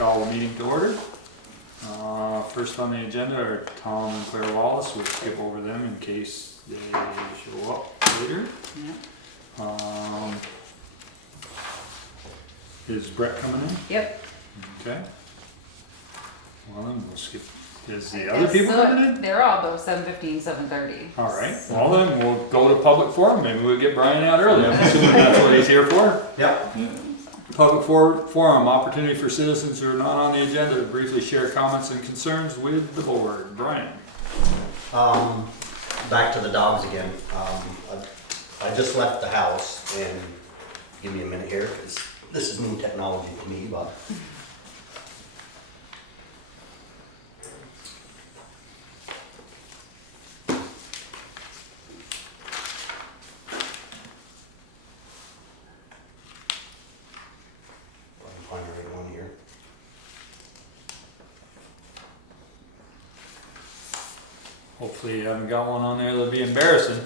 call the meeting to order. First on the agenda are Tom and Claire Wallace. We'll skip over them in case they show up later. Yeah. Is Brett coming in? Yep. Okay. Well, then we'll skip. Is the I other guess people so. coming in? They're all about 7:15, 7:30. All right. Well, then we'll go to public forum. Maybe we'll get Brian out early. I'm assuming that's what he's here for. Yep. Public forum, opportunity for citizens who are not on the agenda to briefly share comments and concerns with the board. Brian. Back to the dogs again. I just left the house, and give me a minute here, because this is new technology to me, but. Find the right one here. Hopefully you haven't got one on there that'll be embarrassing.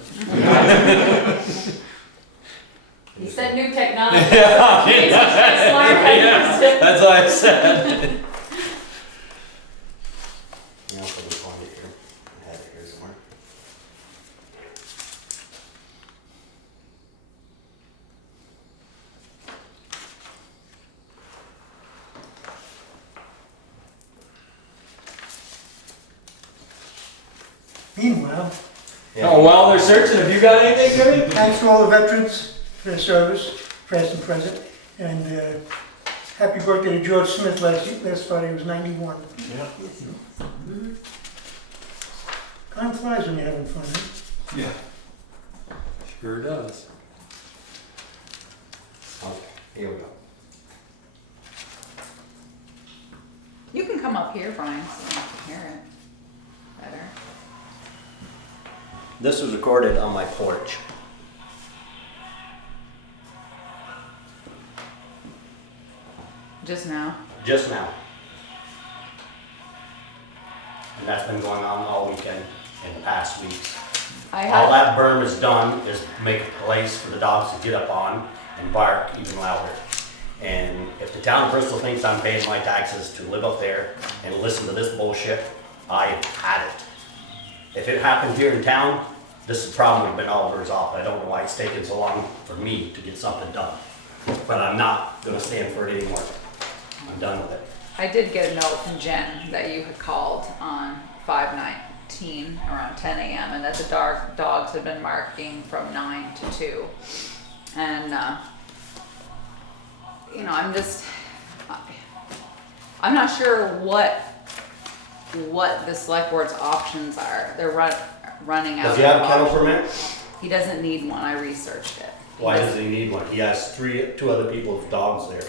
He said new technology. That's what I said. Yeah, I'll probably find it here. I had it here somewhere. Meanwhile, Oh, while they're searching, have you got anything, Jimmy? thanks to all the veterans for their service, past and present, and happy birthday to George Smith last Friday, he was 91. Yeah. Time flies when you're having fun, huh? Yeah. Sure does. Okay, here we go. You can come up here, Brian, so you can hear it better. This was recorded on my porch. Just now. Just now. And that's been going on all weekend in the past weeks. I All had, that berm is done is to make a place for the dogs to get up on and bark even louder. And if the town of Bristol thinks I'm paying my taxes to live up there and listen to this bullshit, I've had it. If it happened here in town, this problem would have been all resolved. I don't know why it's taken so long for me to get something done. But I'm not gonna stand for it anymore. I'm done with it. I did get a note from Jen that you had called on 5/19 around 10 a.m. and that the dogs had been marking from 9 to 2. And, I'm not sure what the select board's options are. They're running out. Does he have a of kennel options. permit? He doesn't need one. I researched it. Why does he need one? He has two other people's dogs there.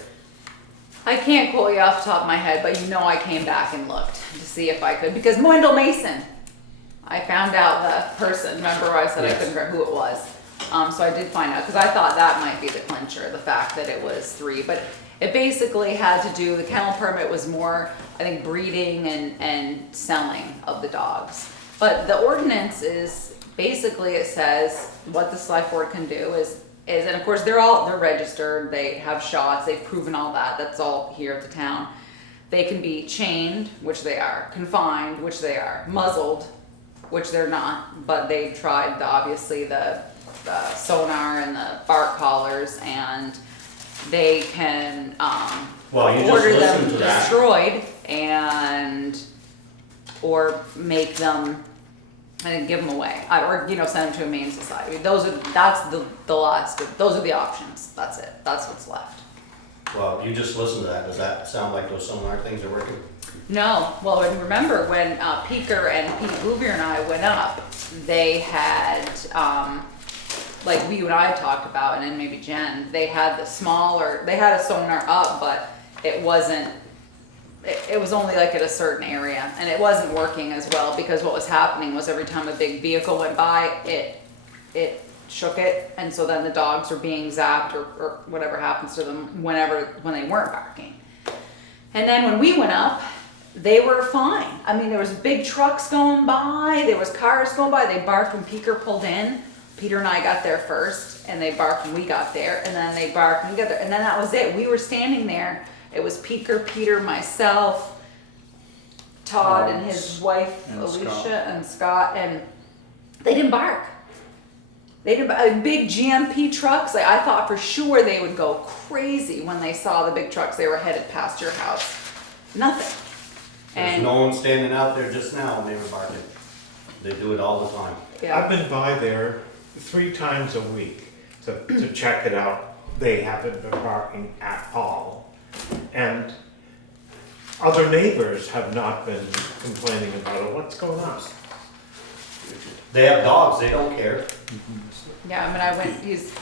I can't quote you off the top of my head, but I came back and looked to see if I could, because Wendell Mason, I found out the person, remember I said I Yes. couldn't remember who it was. So I did find out, because I thought that might be the clincher, the fact that it was 3, but it basically had to do, the kennel permit was more, I think, breeding and selling of the dogs. But the ordinance is, basically it says what the select board can do is, and of course they're registered, they have shots, they've proven all that, that's all here at the town. They can be chained, which they are, confined, which they are, muzzled, which they're not, but they tried obviously the sonar and the bark collars, and they can Well, you just order listen them to that. destroyed or make them and give them away, or send them to a humane society. That's the last. Those are the options. That's it. That's what's left. Well, you just listen to that. Does that sound like those sonar things are working? No. Well, remember when Peeker and Pete Bouvier and I went up, they had like you and I talked about, and then maybe Jen. They had they had a sonar up, but it wasn't. It was only like at a certain area, and it wasn't working as well, because what was happening was every time a big vehicle went by, it shook it, and so then the dogs were being zapped or whatever happens to them when they weren't barking. And then when we went up, they were fine. I mean, there was big trucks going by, there was cars going by. They barked when Peeker pulled in. Peter and I got there first, and they barked when we got there, and then they barked when we got there, and then that was it. We were standing there. It was Peter, myself, Todd and his wife And Alicia Scott. and Scott, and they didn't bark. They didn't. Big GMP trucks. Like, I thought for sure they would go crazy when they saw the big trucks. They were headed past your house. Nothing. There's And no one standing out there just now and they were barking. They do it all the time. yeah. I've been by there 3 times a week to check it out. They haven't been barking at all. And other neighbors have not been complaining about it. What's going on? They have dogs, they don't care. Yeah, I mean, I went, he's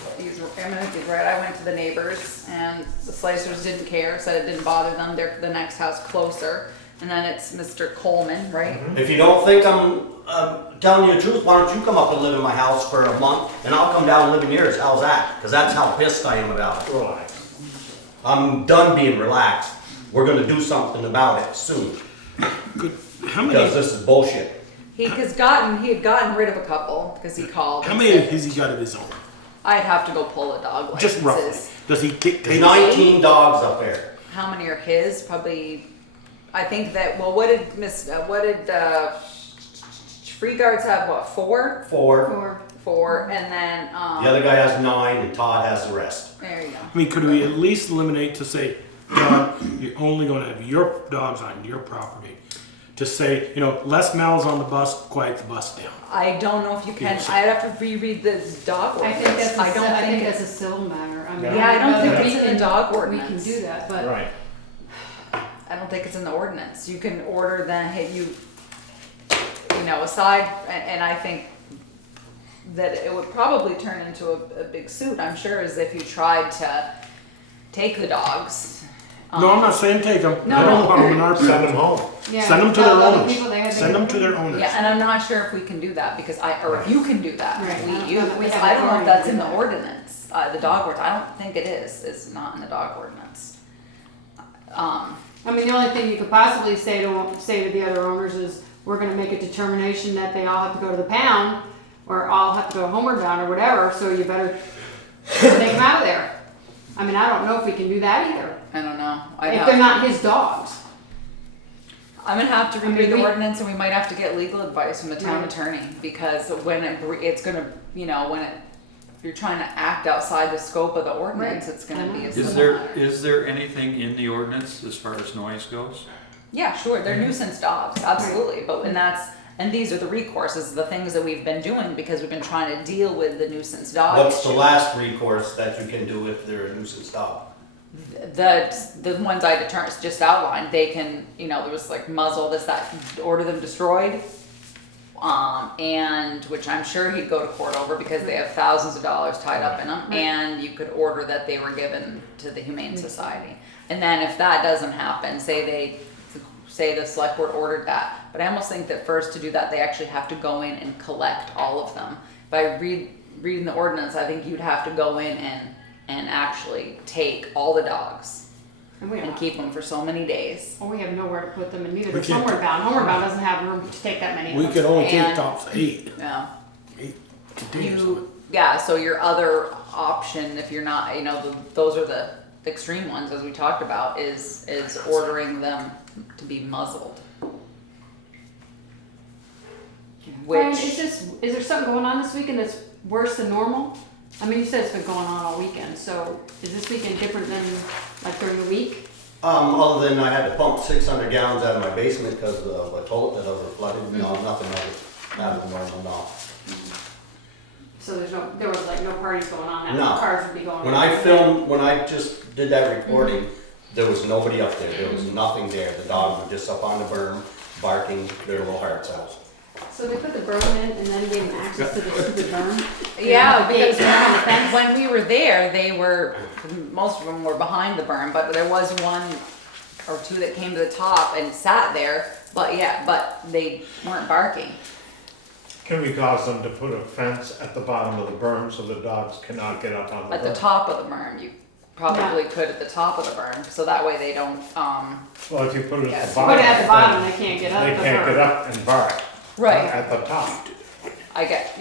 right, I went to the neighbors, and the Slicers didn't care, said it didn't bother them, they're the next house closer. And then it's Mr. Coleman, right? If you don't think I'm telling you the truth, why don't you come up and live in my house for a month and I'll come down and live in yours, how's that? Because that's how pissed I am about it. Relax. I'm done being relaxed. We're gonna do something about it soon, How many? because this is bullshit. He had gotten rid of a couple, because he called. How and many said- has he got of his own? I'd have to go pull the dog licenses. Just roughly. Does he There's take? 19 dogs up there. How many are his? Probably, I think that, well, what did Free Guards have, what, 4? 4. 4, and then, The other guy has 9 and Todd has the rest. there you go. I mean, could we at least eliminate to say, John, you're only going to have your dogs on your property? To say, less mouths on the bus, quiet the bus down. I don't know if you can, Yes. I'd have to reread the dog I ordinance. think that's, I don't think that's it's, a civil matter. I mean, Yeah. Yeah, I don't know think that it's we in the can- dog We ordinance. can do that, but Right. I don't think it's in the ordinance. You can order the, aside, and I think that it would probably turn into a big suit, I'm sure, as if you tried to take the dogs. No, I'm not saying take them. No, I don't no. want them in our Send them property. home. yeah. Send them to tell their other owners. people they have Send them to their owners. Yeah, and I'm not sure if we can do that, because or if you can do that, Right. I we, don't you, know that we because have I don't know if authority that's to in do the that. ordinance, the dog ordinance, I don't think it is, it's not in the dog ordinance. I mean, the only thing you could possibly say to the other owners is, we're gonna make a determination that they all have to go to the pound, or all have to go homeward bound or whatever, so you better take them out of there. I mean, I don't know if we can do that either, I don't know, if they're not his dogs. I'm gonna have to I mean, reread the we- ordinance, and we might have to get legal advice from the town Right. attorney, because when it's gonna, if you're trying to act outside the scope of the ordinance, Right. it's gonna be a Is civil there, matter. is there anything in the ordinance as far as noise goes? Yeah, sure, they're nuisance dogs, absolutely, and these are the recourses, the things that we've been doing, because we've been trying to deal with the nuisance dog What's the issue. last recourse that you can do if they're a nuisance dog? The ones I just outlined, they can, there was like muzzle, that, order them destroyed. And, which I'm sure he'd go to court over, because they have thousands of dollars tied up in them, Right. and you could order that they were given to the Humane Society. And then if that doesn't happen, say the select board ordered that, but I almost think that first to do that, they actually have to go in and collect all of them. By reading the ordinance, I think you'd have to go in and actually take all the dogs And we and have, keep them for so many days. well, we have nowhere to put them, and neither We does can't- homeward bound. Homeward bound doesn't have room to take that many of We them. could only take And- tops 8. Yeah. 8 containers. on it. Yeah, so your other option, if you're not, those are the extreme ones, as we talked about, is ordering them to be muzzled. Brian, Which, is there something going on this weekend that's worse than normal? I mean, you said it's been going on all weekend, so is this weekend different than like during the week? Other than I had to pump 600 gallons out of my basement because of a toilet that over flooded, no, nothing out of the normal, no. So there was like no parties going on, that No. cars would be going on. When I just did that reporting, there was nobody up there, there was nothing there. The dogs were just up on the berm, barking their little hearts out. So they put the berm in and then gave them access to the stupid berm? yeah, because on the fence? when we were there, most of them were behind the berm, but there was one or two that came to the top and sat there, but they weren't barking. Can we cause them to put a fence at the bottom of the berm so the dogs cannot get up on the berm? At the top of the berm, you probably could at the top of the berm, so that way they don't, Well, if you put it Yeah, at the so Put bottom. it at the bottom, they can't get up They the can't berm. get up and bark. Right. At the top. I get,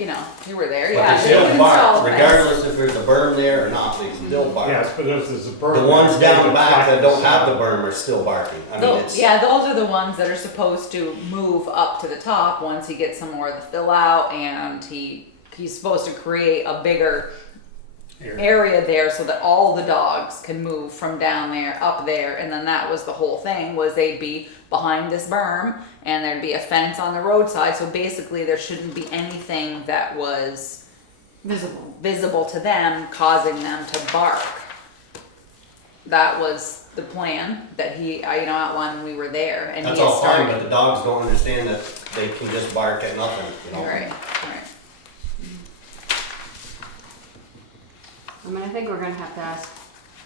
you were there, But yeah. they still can bark, solve this. regardless if there's a berm there or not, they still bark. Yes, but if there's a bird. The ones there, down they back that don't attract have the berm are still barking. I mean, it's. Yeah, those are the ones that are supposed to move up to the top once he gets some more of the fill out, and he's supposed to create a bigger area there so that all the dogs can move from down there up there. And then that was the whole thing, was they'd be behind this berm and there'd be a fence on the roadside, so basically there shouldn't be anything that was visible to them causing them to bark. That was the plan that he outlined when we were there, and That's he had all fine, started. but the dogs don't understand that they can just bark at nothing, Right. I mean, I think we're gonna have to ask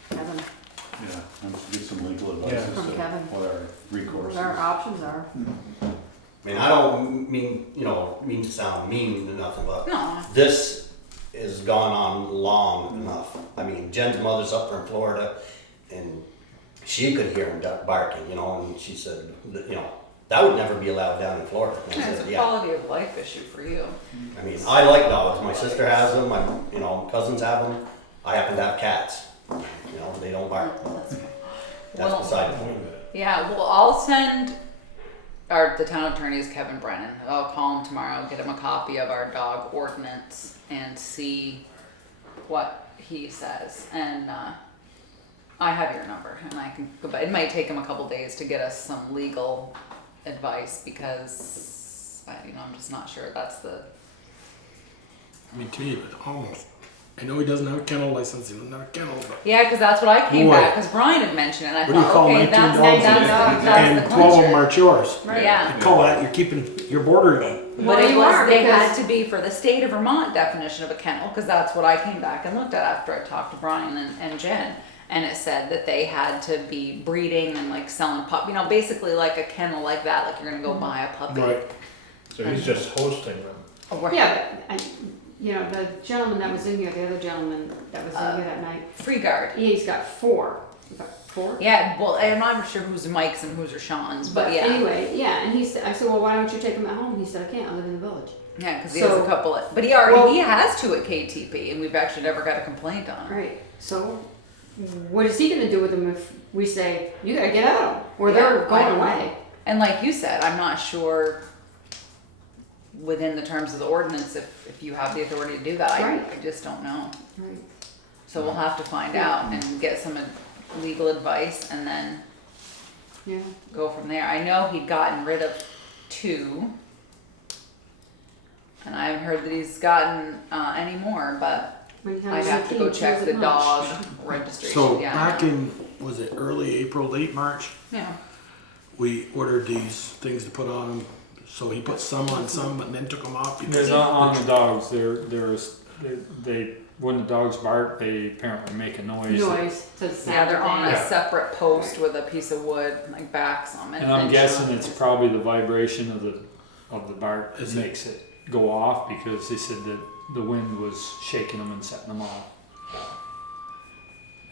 Kevin Yeah, and to get some legal advice Yeah. as to From Kevin. what our recourse what our is. options are. I mean, I don't mean to sound mean or nothing, but No. this has gone on long enough. I mean, Jen's mother's up from Florida, and she could hear him barking, and she said, that would never be allowed down in Florida. And I It's said, a yeah. quality of life issue for you. I mean, I like dogs. My sister has them. My cousins have them. I happen to have cats. They don't bark. That's Well, beside the point. yeah, well, I'll send the town attorney is Kevin Brennan. I'll call him tomorrow, get him a copy of our dog ordinance and see what he says. And I have your number, and I can go, but it might take him a couple days to get us some legal advice, because I'm just not sure that's the. I mean, to me, it's almost. I know he doesn't have a kennel license. He doesn't have a kennel, but Yeah, because that's what I came Boy. back, because Brian had mentioned it, and I what do you thought, call okay, 19 that's dogs? the and 12 of them clincher. are yours. Right. Yeah. I call that you're keeping your border in. But Well, it you was, are, they had because- to be for the state of Vermont definition of a kennel, because that's what I came back and looked at after I talked to Brian and Jen. And it said that they had to be breeding and like selling basically like a kennel like that, like you're gonna go buy a puppy. Right. So he's just hosting them. Or Yeah, but, the gentleman that was in here, the other gentleman that was in here that night, free guard. he's got 4. He's got 4? Yeah, well, I'm not sure who's Mike's and who's are Sean's, but yeah. Anyway, yeah, and I said, well, why don't you take him at home? He said, I can't, I live in the village. Yeah, because he has So- a couple but he has 2 at KTP, and we've actually never got a complaint on it. Right, so what is he gonna do with them if we say, you gotta get out of them, or they're Yeah, I going don't know. away? And like you said, I'm not sure within the terms of the ordinance if you have the authority to do that. Right. I just don't know. Right. So we'll have to find out and get some legal advice and then Yeah, go from there. I know he'd gotten rid of 2. And I haven't heard that he's gotten any more, but I'd have to go check the dog registration. So Yeah, back in, was it early April, late March, Yeah. we ordered these things to put on them. So he put some on some, but then took them off They're because not on the dogs. When the dogs bark, they apparently make a noise. noise to the sound. Yeah, they're on a Yeah. separate post with a piece of wood, like backs them. And I'm guessing it's probably the vibration of the bark that Is it? makes it go off, because they said that the wind was shaking them and setting them off.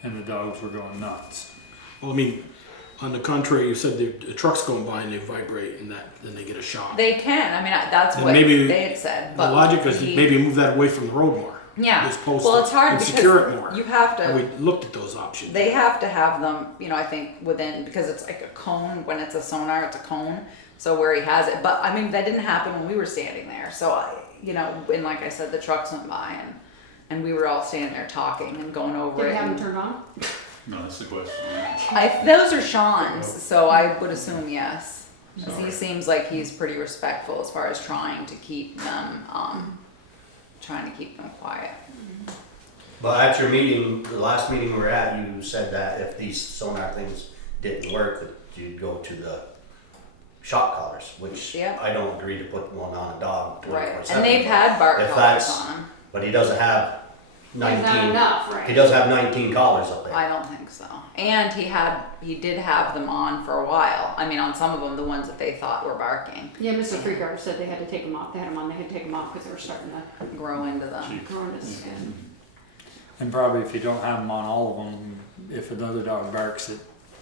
And the dogs were going nuts. well, I mean, on the contrary, you said the truck's going by and they vibrate and then they get a shock. They can. I mean, that's And what maybe they had said. The But logic is he- maybe move that away from the road more. Yeah. This post Well, it's hard and because secure it more. you have And to. we looked at those options. They have to have them. I think within, because it's like a cone. When it's a sonar, it's a cone. So where he has it, but I mean that didn't happen when we were standing there. So and like I said, the trucks went by and we were all standing there talking and going over Did it. we have them and- turned on? No, that's the question. Those are Sean's, so I would assume yes. 'Cause Sorry. he seems like he's pretty respectful as far as trying to keep them quiet. But at your meeting, the last meeting we were at, you said that if these sonar things didn't work, that you'd go to the shock collars, which Yeah. I don't agree to put one on a dog 24/7. And they've had bark If collars that's- on them. But he doesn't have There's 19. not enough, right? He does have 19 collars up there. I don't think so. And he did have them on for a while. I mean, on some of them, the ones that they thought were barking, Yeah, Mr. Freegar said they had to take them off. They had them on, they had to take them off because they were starting to grow into them. grow into the skin. And probably if you don't have them on all of them, if another dog barks,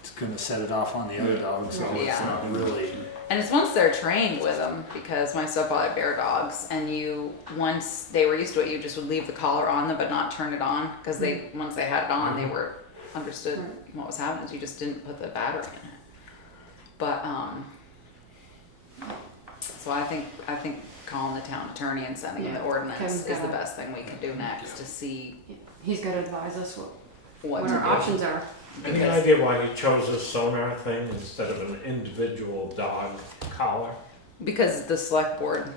it's gonna set it off on the other dogs, so it's Yeah. not really. And it's once they're trained with them, because my stepfather had bear dogs, and once they were used to it, you just would leave the collar on them but not turn it on, because once they had it on, they were understood what was happening. You just didn't put the battery in it. But so I think calling the town attorney and sending him the ordinance Kevin's is the gotta- best thing we can do next to see He's gotta advise us what what to our do. options are. Any Because- idea why he chose this sonar thing instead of an individual dog collar? Because the select board.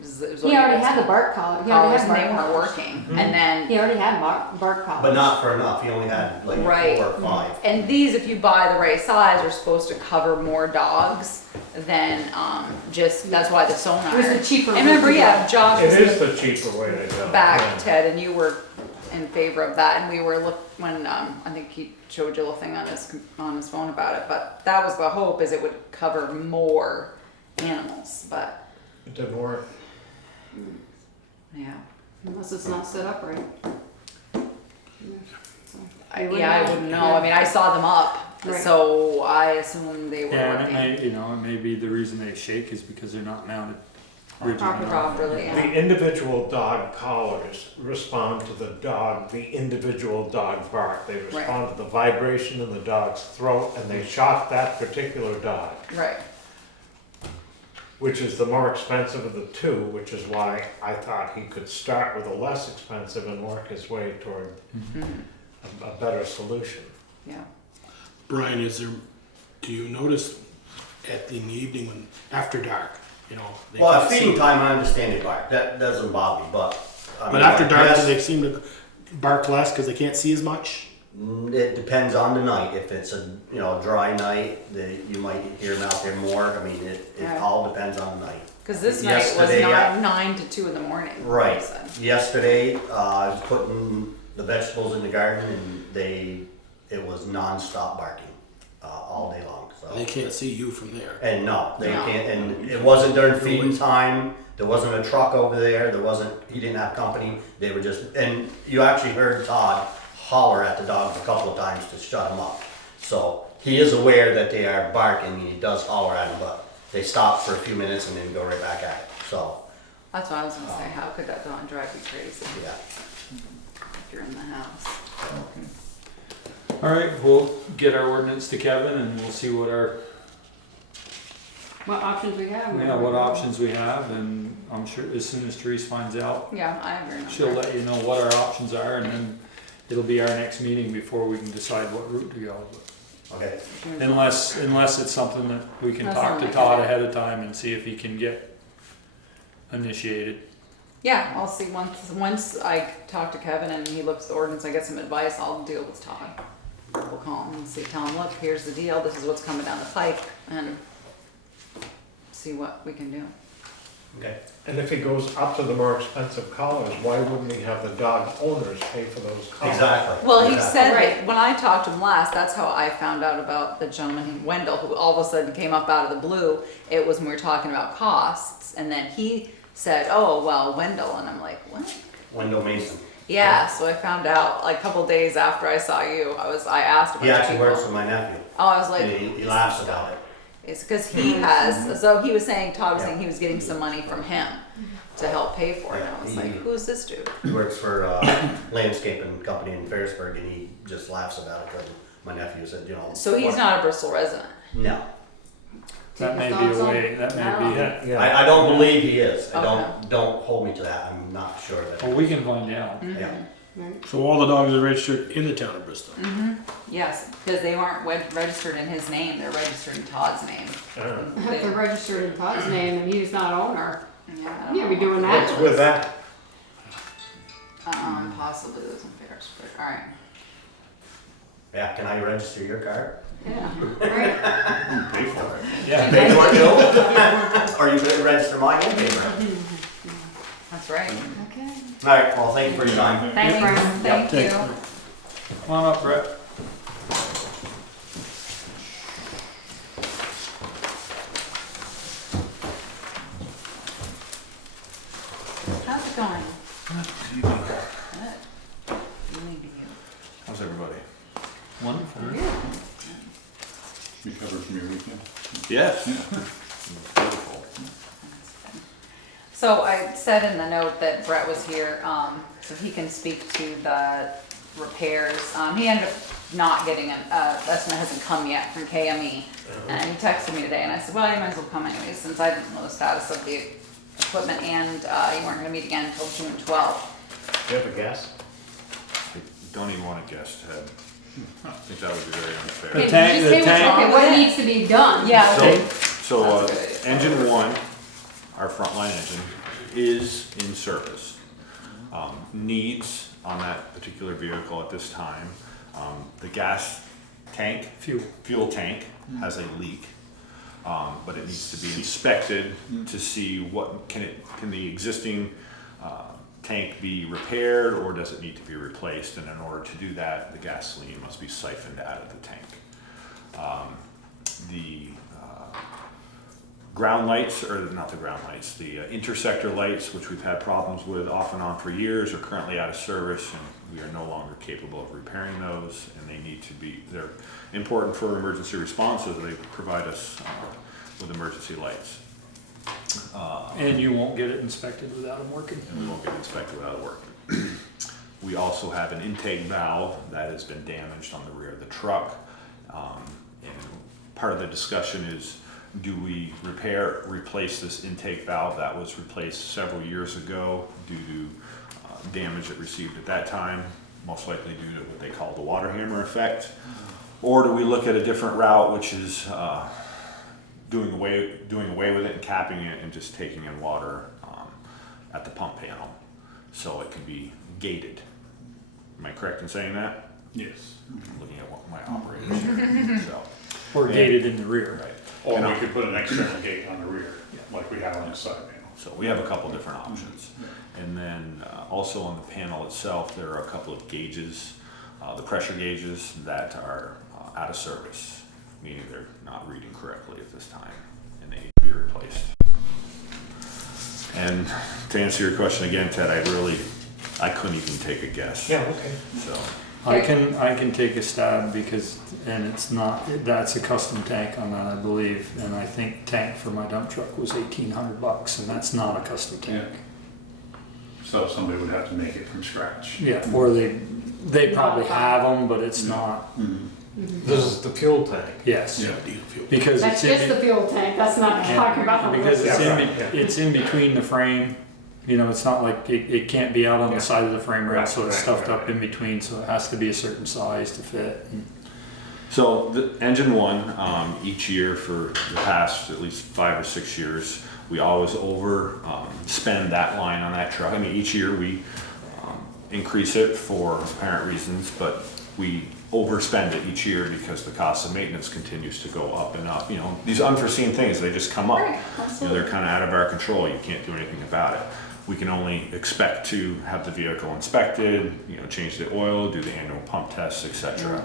He already had the bark collar. He already collars had and they bark weren't collars. working, and then He already had bark collars. But not for enough, he only had like Right. 4 or 5. And these, if you buy the right size, are supposed to cover more dogs than just, that's why the sonar. It was the cheaper And remember, route to yeah, go. Josh It was is the cheaper way to go. back, yeah. Ted, and you were in favor of that, and we were when I think he showed you a thing on his phone about it, but that was the hope, is it would cover more animals, but It didn't work. yeah. Unless it's not set up right. I wouldn't know. I mean, I saw them up, Right. so I assumed they were Yeah, and it working may, it may be the reason they shake is because they're not mounted rigidly enough. properly. The Yeah. individual dog collars respond to the individual dog bark. They respond to the vibration in the dog's throat, and they shock that particular dog, Right. which is the more expensive of the two, which is why I thought he could start with a less expensive and work his way toward a better solution. Yeah. Brian, do you notice in the evening when, after dark, they Well, can at see- feeding time, I understand it bark, that doesn't bother me, but. I But mean, after dark, yes, do they seem to bark less because they can't see as much? It depends on the night. If it's a dry night, you might hear them out there more. I mean, it Right. all depends on the night. Because this night was Yesterday, yeah. 9 to 2 in the morning. Right. he said. Yesterday, I was putting the vegetables in the garden, and it was non-stop barking all day long. So. They can't see you from there. And no, they No. can't. And it wasn't during feeding time. There wasn't a truck over there. He didn't have company. They were just. And you actually heard Todd holler at the dogs a couple of times to shut them up. So he is aware that they are barking, and he does holler at them, but they stop for a few minutes and then go right back at it. So That's what I was going to say. How could that dog drive you crazy yeah. if you're in the house? All right, we'll get our ordinance to Kevin and we'll see what What options we have. what options we have, and I'm sure as soon as Therese finds out, Yeah, I agree. she'll let you know what our options are, and then it'll be our next meeting before we can decide what route to go. Okay. Unless it's something that we can That's talk to something Todd I can do. ahead of time and see if he can get initiated. Yeah, I'll see once I talk to Kevin and he looks at the ordinance, I get some advice, I'll deal with Todd. We'll call him and tell him, look, here's the deal, this is what's coming down the pike, and see what we can do. Okay. And if he goes up to the more expensive collars, why wouldn't he have the dog owners pay for those collars? Exactly. Well, he Exactly. said Right. that when I talked to him last, that's how I found out about the gentleman named Wendell, who all of a sudden came up out of the blue. It was when we were talking about costs, and then he said, oh, well, Wendell, and I'm like, what? Wendell Mason. Yeah, so I found out like a couple days after I saw you, I asked a bunch He of actually people. works with my nephew. Oh, I was like, And he laughs about it. it's because he has, so he was saying, Todd was saying he was getting some money from him to help pay for it. And I was like, who's this dude? He works for a landscaping company in Ferrisburg, and he just laughs about it because my nephew said, So he's not a Bristol resident. No. That may his be dogs a on? way, that may be it. Yeah. I don't believe he is. Okay. Don't hold me to that. I'm not sure that. Well, we can find out. Yeah. So all the dogs are registered in the town of Bristol. Yes, because they weren't registered in his name, they're registered in Todd's name. If they're registered in Todd's name and he's not owner, Yeah, I you don't can't be know. doing that. What's with that? Possibly lives in Ferrisburg. All right. Yeah. Can I register your car? Yeah, right. Pay for it. Yeah. Pay for it, Joe? Or you could register mine and pay for it. That's right. Okay. All right. Well, thank you for your time. Thanks, Brian. thank you. Come on up, Brett. How's it going? Good. Evening to you. How's everybody? Wonderful. Good. Recover from your weekend. Yes. Beautiful. So I said in the note that Brett was here, so he can speak to the repairs. He ended up not getting an estimate, hasn't come yet from KME. And he texted me today and I said, well, you might as well come anyways, since I didn't know the status of the equipment and you weren't gonna meet again until June 12th. Do you have a guess? I don't even want to guess, Ted. I think that would be very unfair. The Okay, tank- just the say what's tank- wrong, okay, what needs to be done? Yeah, okay. So, That's a good idea. engine one, our frontline engine, is in service. Needs on that particular vehicle at this time, the gas tank, fuel tank has a leak, but it needs to be inspected to see what, can the existing tank be repaired or does it need to be replaced? And in order to do that, the gasoline must be siphoned out of the tank. The ground lights, or not the ground lights, the intersector lights, which we've had problems with off and on for years, are currently out of service and we are no longer capable of repairing those, and they need to be, they're important for emergency responses. They provide us with emergency lights. And you won't get it inspected without them working? And we won't get inspected without it working. We also have an intake valve that has been damaged on the rear of the truck. And part of the discussion is, do we replace this intake valve that was replaced several years ago due to damage it received at that time, most likely due to what they call the water hammer effect? Or do we look at a different route, which is doing away with it and capping it and just taking in water at the pump panel so it can be gated? Am I correct in saying that? Yes. I'm looking at what my operators here. So, Or gated in the rear? right. Or And we could put an external gate on the rear, like we have on the side panel. So we have a couple different options. And then also on the panel itself, there are a couple of gauges, the pressure gauges that are out of service, meaning they're not reading correctly at this time and they need to be replaced. And to answer your question again, Ted, I couldn't even take a guess. Yeah, okay. So, I can take a stab because, and it's not, that's a custom tank on that, I believe, and I think tank for my dump truck was $1,800 and that's not a custom tank. So somebody would have to make it from scratch. Yeah, or they probably have them, but it's not, This is the fuel tank. yes. Yeah. Because That's it's just the fuel tank, that's not talking about. because it's Yeah. it's in between the frame, you know, it's not like it can't be out on Yeah. the side of the frame rail, Right, so it's right, stuffed right. up in between, so it has to be a certain size to fit. so the engine one, each year for the past at least 5 or 6 years, we always spend that line on that truck. I mean, each year we increase it for apparent reasons, but we overspend it each year because the cost of maintenance continues to go up and up. You know, these unforeseen things, they just come up. Right, You know, absolutely. they're kind of out of our control. You can't do anything about it. We can only expect to have the vehicle inspected, you know, change the oil, do the annual pump tests, etc.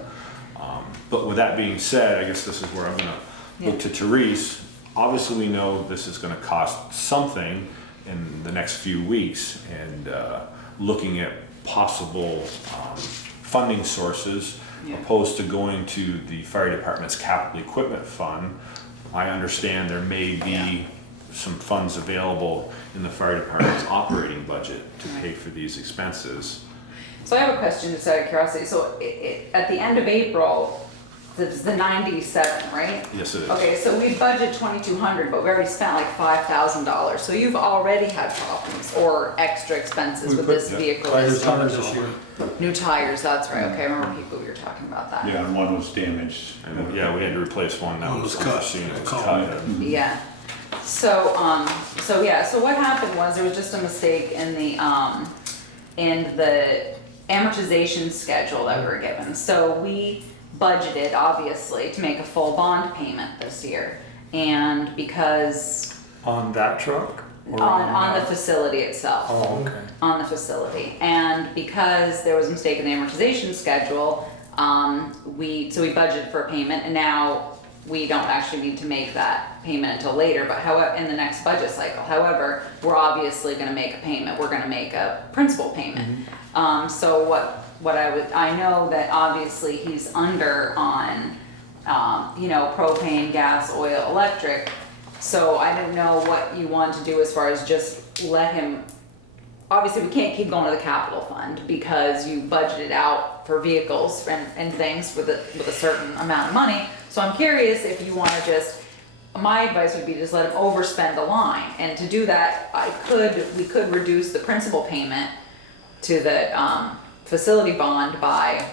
But with that being said, I guess this is where I'm going to look to Therese. Obviously, we know this is going to cost something in the next few weeks, and looking at possible funding sources, opposed to going to the fire department's capital equipment fund. I understand there may be some funds available in the fire department's operating budget to pay for these expenses. So I have a question just out of curiosity. So at the end of April, it's the 97, right? Yes, it is. Okay, so we budget 2,200, but we already spent like $5,000. So you've already had problems or extra expenses with this vehicle. Tires this year. New tires, that's right. Okay, I remember people, we were talking about that. Yeah, and one was damaged. And yeah, we had to replace one that One was was cut. unforeseen. It was Cut. cut. Yeah. So, so what happened was there was just a mistake in the amortization schedule that we were given. So we budgeted, obviously, to make a full bond payment this year. And because, On that truck? Or on the that? facility itself. Oh, okay. On the facility. And because there was a mistake in the amortization schedule, we budgeted for a payment, and now we don't actually need to make that payment until later, but however, in the next budget cycle. However, we're obviously gonna make a payment, we're gonna make a principal payment. So I know that obviously he's under on propane, gas, oil, electric. So I didn't know what you want to do as far as just let him, obviously we can't keep going to the capital fund because you budgeted out for vehicles and things with a certain amount of money. So I'm curious if you want to just, my advice would be just let him overspend the line. And to do that, we could reduce the principal payment to the facility bond by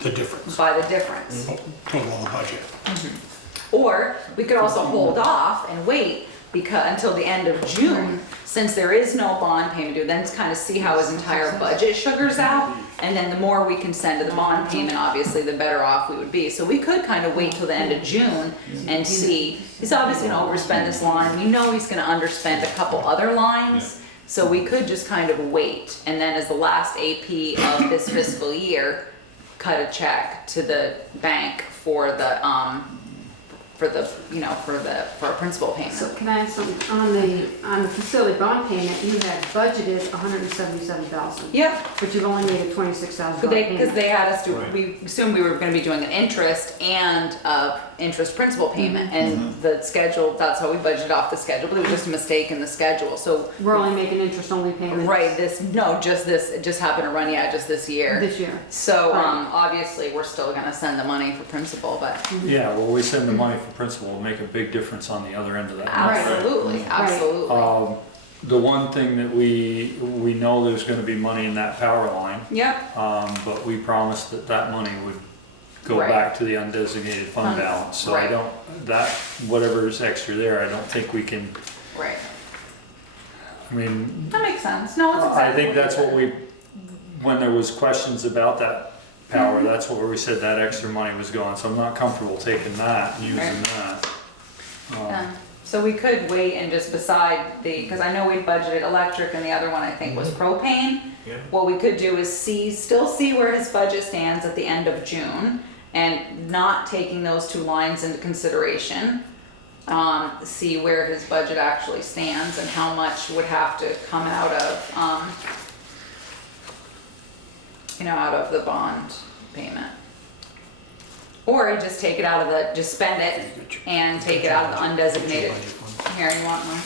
The difference. Total of the budget. Or we could also hold off and wait until the end of June, since there is no bond payment due, then kind of see how his entire budget sugars out. And then the more we can send to the bond payment, obviously, the better off we would be. So we could kind of wait till the end of June and see. He's obviously gonna overspend this line. We know he's gonna underspend a couple other lines. So we could just kind of wait. And then as the last AP of this fiscal year, cut a check to the bank for a principal payment. So can I ask something, on the facility bond payment, you had budgeted $177,000. Yep, But you've only made a $26,000 because payment. they had us do, we assumed we were gonna be doing an interest and interest principal payment, and the schedule, that's how we budgeted off the schedule, but it was just a mistake in the schedule, so. We're only making interest only payments. Right, it just happened to run, just this year. This year. So, Right. Obviously, we're still gonna send the money for principal, but Yeah, well, we send the money for principal, it'll make a big difference on the other end of that. absolutely, absolutely. The one thing that we know there's gonna be money in that power line, Yep, but we promised that money would go Right. back to the undesignated fund Fund, balance. So I right. don't, whatever's extra there, I don't think we can, right. I mean, That makes sense. No, it's I exactly think that's what we when there was questions about that power, that's where we said that extra money was going. So I'm not comfortable taking that and using Right. that. Yeah. So we could wait and just beside because I know we budgeted electric and the other one I think was propane. Yeah. What we could do is still see where his budget stands at the end of June and not taking those two lines into consideration. See where his budget actually stands and how much would have to come out of, out of the bond payment. Or just take it out of just spend it and take it out of the undesignated, here, you want one?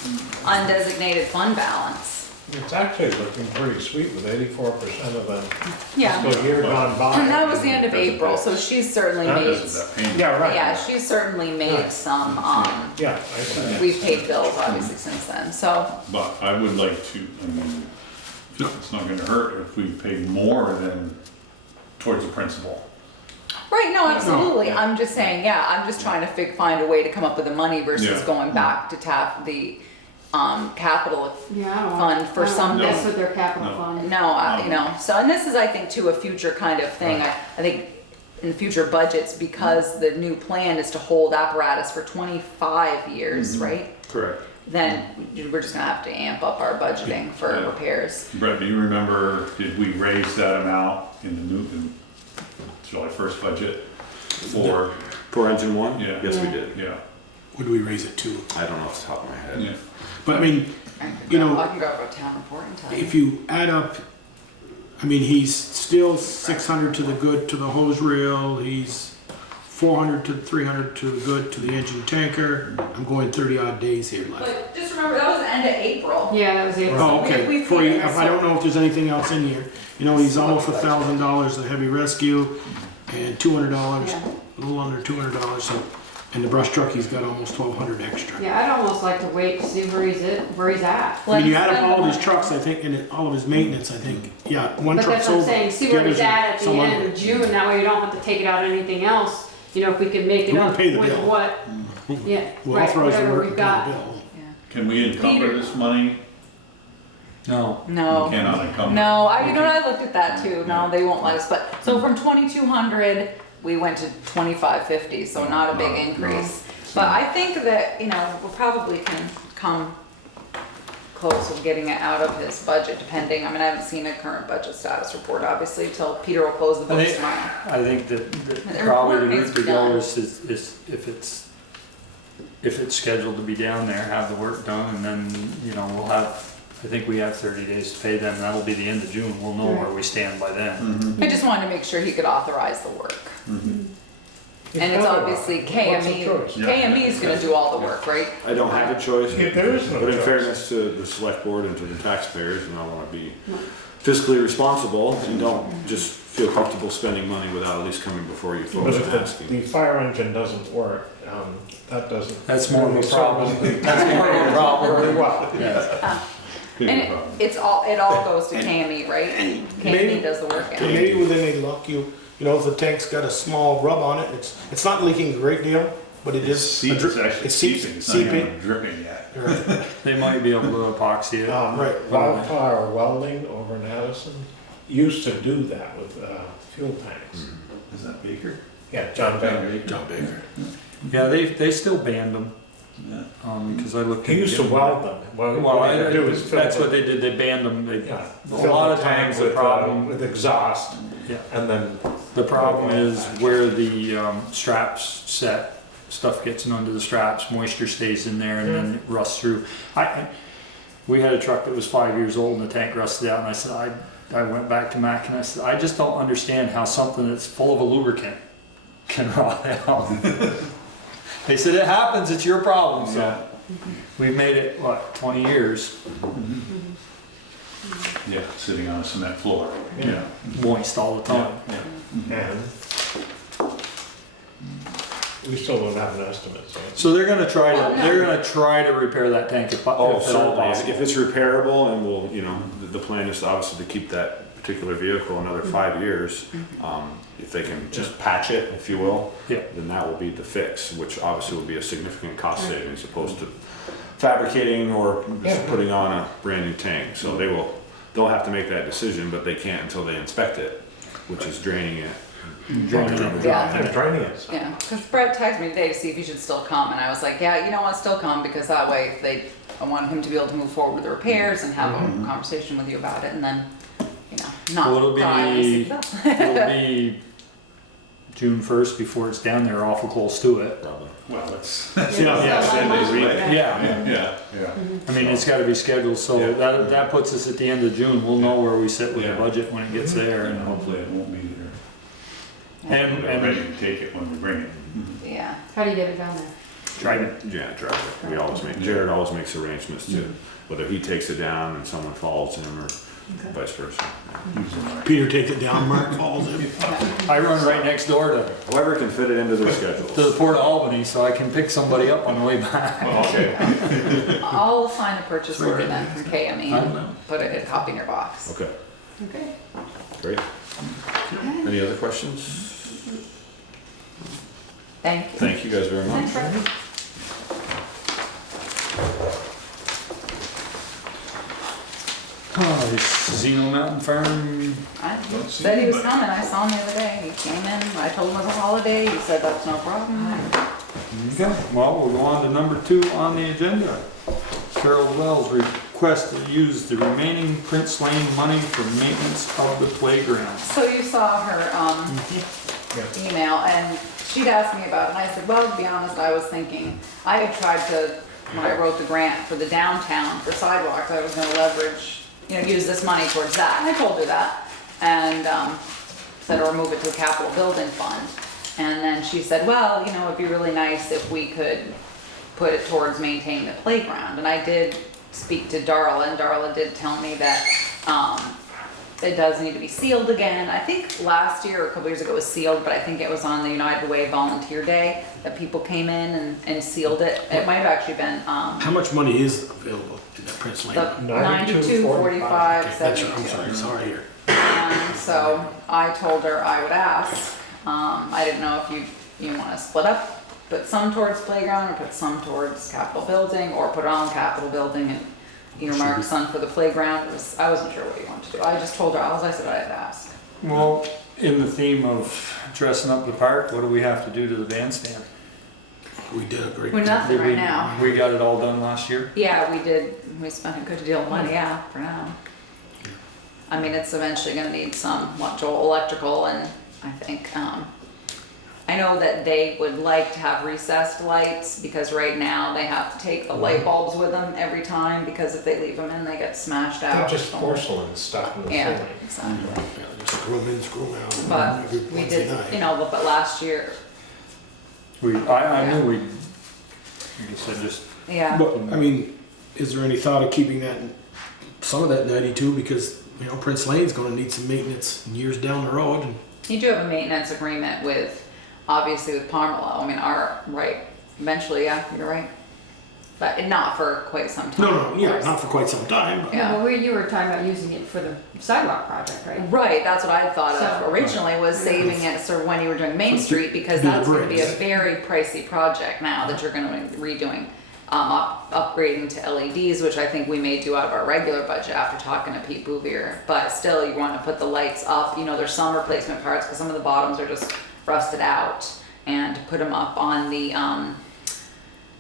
Undesignated fund balance. It's actually looking pretty sweet with 84% of the Yeah. fiscal year gone by. And that was the end of April, so she's certainly That made, This is that payment. Yeah, right. yeah, she's certainly made Right. some, Yeah, I see that. we've paid bills obviously since then, so. But I would like to, it's not gonna hurt if we pay more than towards the principal. Right, no, absolutely, I'm just saying, I'm just trying to find a way to come up with the money versus Yeah. going back to tap the, capital. Yeah, I don't Fund want, for I don't want some- to mess with their capital No. fund. No, so, and this is, I think, too, a future kind of thing, I think in future budgets, because the new plan is to hold apparatus for 25 years, right? Correct. Then we're just gonna have to amp up our budgeting for Yeah. repairs. Brett, do you remember, did we raise that amount in the new, July 1st budget for, For engine one? Yeah. Yes, we did. yeah, What do we raise it to? I don't know off the top of my head. yeah. But I mean, I You know, can go to a town report and tell you. if you add up, I mean, he's still 600 to the good to the hose reel, he's 400 to 300 to the good to the engine tanker. I'm going 30 odd days here left. But just remember, that was the end of April. Yeah, that was it. Oh, okay. we For you, figured if I don't know if there's anything else in here, he's almost $1,000 a heavy rescue and $200, Yeah. a little under $200. So, and the brush truck, he's got almost 1,200 extra. Yeah, I'd almost like to wait to see where he's at. I mean, you add up all of his trucks, I think, and all of his maintenance, I think, one But truck's that's what I'm over. saying, see The where he's others are at the some end other. of June, that way you don't have to take it out of anything else. If we could make it We're gonna up pay the with bill. what, yeah, We'll right, authorize the whatever work we've and pay got. the bill. Can we encumber this money? No, No. We cannot encumber. No, I looked at that too. No, they won't let us. But so from 2,200, we went to 2,550. So not a big increase. But I think that we probably can come close with getting it out of his budget, depending. I mean, I haven't seen a current budget status report, obviously, until Peter will close the books tomorrow. I think that The probably the report needs route to to be go done. is if it's scheduled to be down there, have the work done, and then, we'll have, I think we have 30 days to pay them, that'll be the end of June, we'll know where we stand by then. I just wanted to make sure he could authorize the work. And it's obviously KME, KME is gonna do all the work, right? I don't have a choice. Yeah, there is no But in choice. fairness to the select board and to the taxpayers, and I wanna be fiscally responsible, you don't just feel comfortable spending money without at least coming before you But folks if and the asking. fire engine doesn't work, that doesn't. That's more of a really problem. service That's more of a problem. Very well. Yeah. Couldn't And be a problem. it all goes to KME, right? KME does the work. And maybe within a luck, you know, if the tank's got a small rub on it, it's not leaking a great deal, but it is. It's actually it's seeping, it's not even seeping. dripping yet. Right. They might be able to epoxy it. Right. Wildfire Welding over in Addison used to do that with fuel tanks. Is that Baker? Yeah, John Baker. John Baker. Yeah, they still banned them, Yeah. because I looked. He used to weld them. Well, What he would do is fill that's the- what they did, they banned them. They, Yeah, a fill lot the of tank times the with, problem, with exhaust, yeah, and then the problem is where the straps set, stuff gets under the straps, moisture stays in there and then it rusts through. We had a truck that was 5 years old and the tank rusted out, and I said, I went back to Mac and I said, I just don't understand how something that's full of a lubricant can rot out. They said, it happens, it's your problem, so. Yeah. We've made it, what, 20 years, Yeah, sitting on a cement floor. Yeah. moist all the time. and we still don't have an estimate, so. So they're gonna try Well, to, no. they're gonna try to repair that tank if at all Oh, certainly, possible. if it's repairable and we'll, you know, the plan is obviously to keep that particular vehicle another 5 years. If they can just patch it, if you will, Yeah. then that will be the fix, which obviously will be a significant cost savings opposed to fabricating or just putting on a brand new tank. So they'll have to make that decision, but they can't until they inspect it, which is draining it. Yeah. And draining it. so. Yeah, because Brett texted me today to see if he should still come, and I was like, yeah, you know what, still come, because that way I want him to be able to move forward with the repairs and have a conversation with you about it, and then, you know, Well, it'll not cry when he be- sees it. It'll be June 1st before it's down there, awful close to it. Probably. Well, it's. Yeah, Yeah, yeah. I mean, it's gotta be scheduled, so Yeah. that puts us at the end of June, we'll know where we sit with the Yeah. budget when it gets there. And And hopefully it won't be there. and We're ready to take it when we bring it. Yeah, How do you get it down there? drive it. Yeah, drive it. We always make, Jared always makes arrangements to, whether he takes it down and someone follows him or vice versa. Peter takes it down, Mark falls in. I run right next door to However can fit it into their schedules. the Port of Albany, so I can pick somebody up on the way back. Okay. I'll sign a purchase order then from KME I don't know. and put a copy in your box. Okay, Okay. great. Any other questions? Thank you. Thank you guys very much. Thanks, Brett. Oh, this Zeno Mountain Farm, I said he was coming, I saw him the other day, he came in, I told him it was a holiday, he said that's no problem. okay, well, we'll go on to number 2 on the agenda. Carol Wells request to use the remaining Prince Lane money for maintenance of the playground. So you saw her, email, and she'd asked me about it, and I said, well, to be honest, I was thinking, I had tried to, when I wrote the grant for the downtown for sidewalks, I was gonna leverage, use this money towards that, and I told her that, and, said, or move it to a capital building fund. And then she said, well, it'd be really nice if we could put it towards maintaining the playground, and I did speak to Darla, and Darla did tell me that, it does need to be sealed again. I think last year or a couple years ago it was sealed, but I think it was on the United Way Volunteer Day that people came in and sealed it. It might have actually been, How much money is available to that Prince Lane? the 92.45. Okay, that's, I'm 92.45.72. sorry here. And so I told her I would ask. I didn't know if you want to split up, put some towards playground or put some towards Capitol building, or put it on Capitol building and earmark some for the playground. I wasn't sure what you wanted to do. I just told her, I said I'd ask. Well, in the theme of dressing up the park, what do we have to do to the bandstand? We did a great We're job. nothing right now. We got it all done last year? Yeah, we did. We spent a good deal of money, yeah, for now. I mean, it's eventually gonna need some, Joel electrical, and I think, I know that they would like to have recessed lights, because right now they have to take the light bulbs with them every time, because if they leave them in, they get smashed They're out. just porcelain stuck in the Yeah, ceiling. exactly. Yeah, just screw them in, screw them out. But every we Wednesday did, night. but last year, I knew we'd, like I said, just, Yeah. But, I mean, is there any thought of keeping that, some of that 92, because, you know, Prince Lane's gonna need some maintenance years down the road, and You do have a maintenance agreement with, obviously with Palmerlow. I mean, right, eventually, yeah, you're right. But not for quite some time. no, of yeah, course. not for quite some time, but. Yeah. Well, you were talking about using it for the sidewalk project, right? Right, that's what I thought of So- originally, was saving it for when you were doing Main Street, because Do the that's gonna be a bricks. very pricey project now that you're gonna be redoing. Upgrading to LEDs, which I think we may do out of our regular budget after talking to Pete Bouvier. But still, you wanna put the lights up, you know, there's some replacement parts, cause some of the bottoms are just rusted out. And to put them up on the,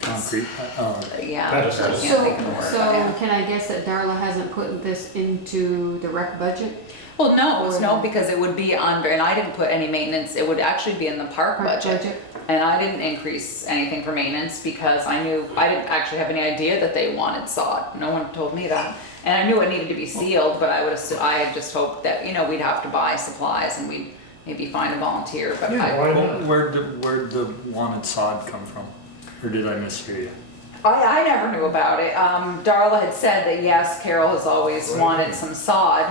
concrete, yeah, I Pedestal. can't So, think of the word, but so yeah. can I guess that Darla hasn't put this into the rec budget? Well, no, because it would be under, and I didn't put any maintenance, it would actually be in the park budget. And I didn't increase anything for maintenance because I knew, I didn't actually have any idea that they wanted sod. No one told me that. And I knew it needed to be sealed, but I had just hoped that, you know, we'd have to buy supplies and we'd maybe find a volunteer, but Yeah, why not? where'd the wanted sod come from? Or did I mishear you? I never knew about it. Darla had said that yes, Carol has always wanted some sod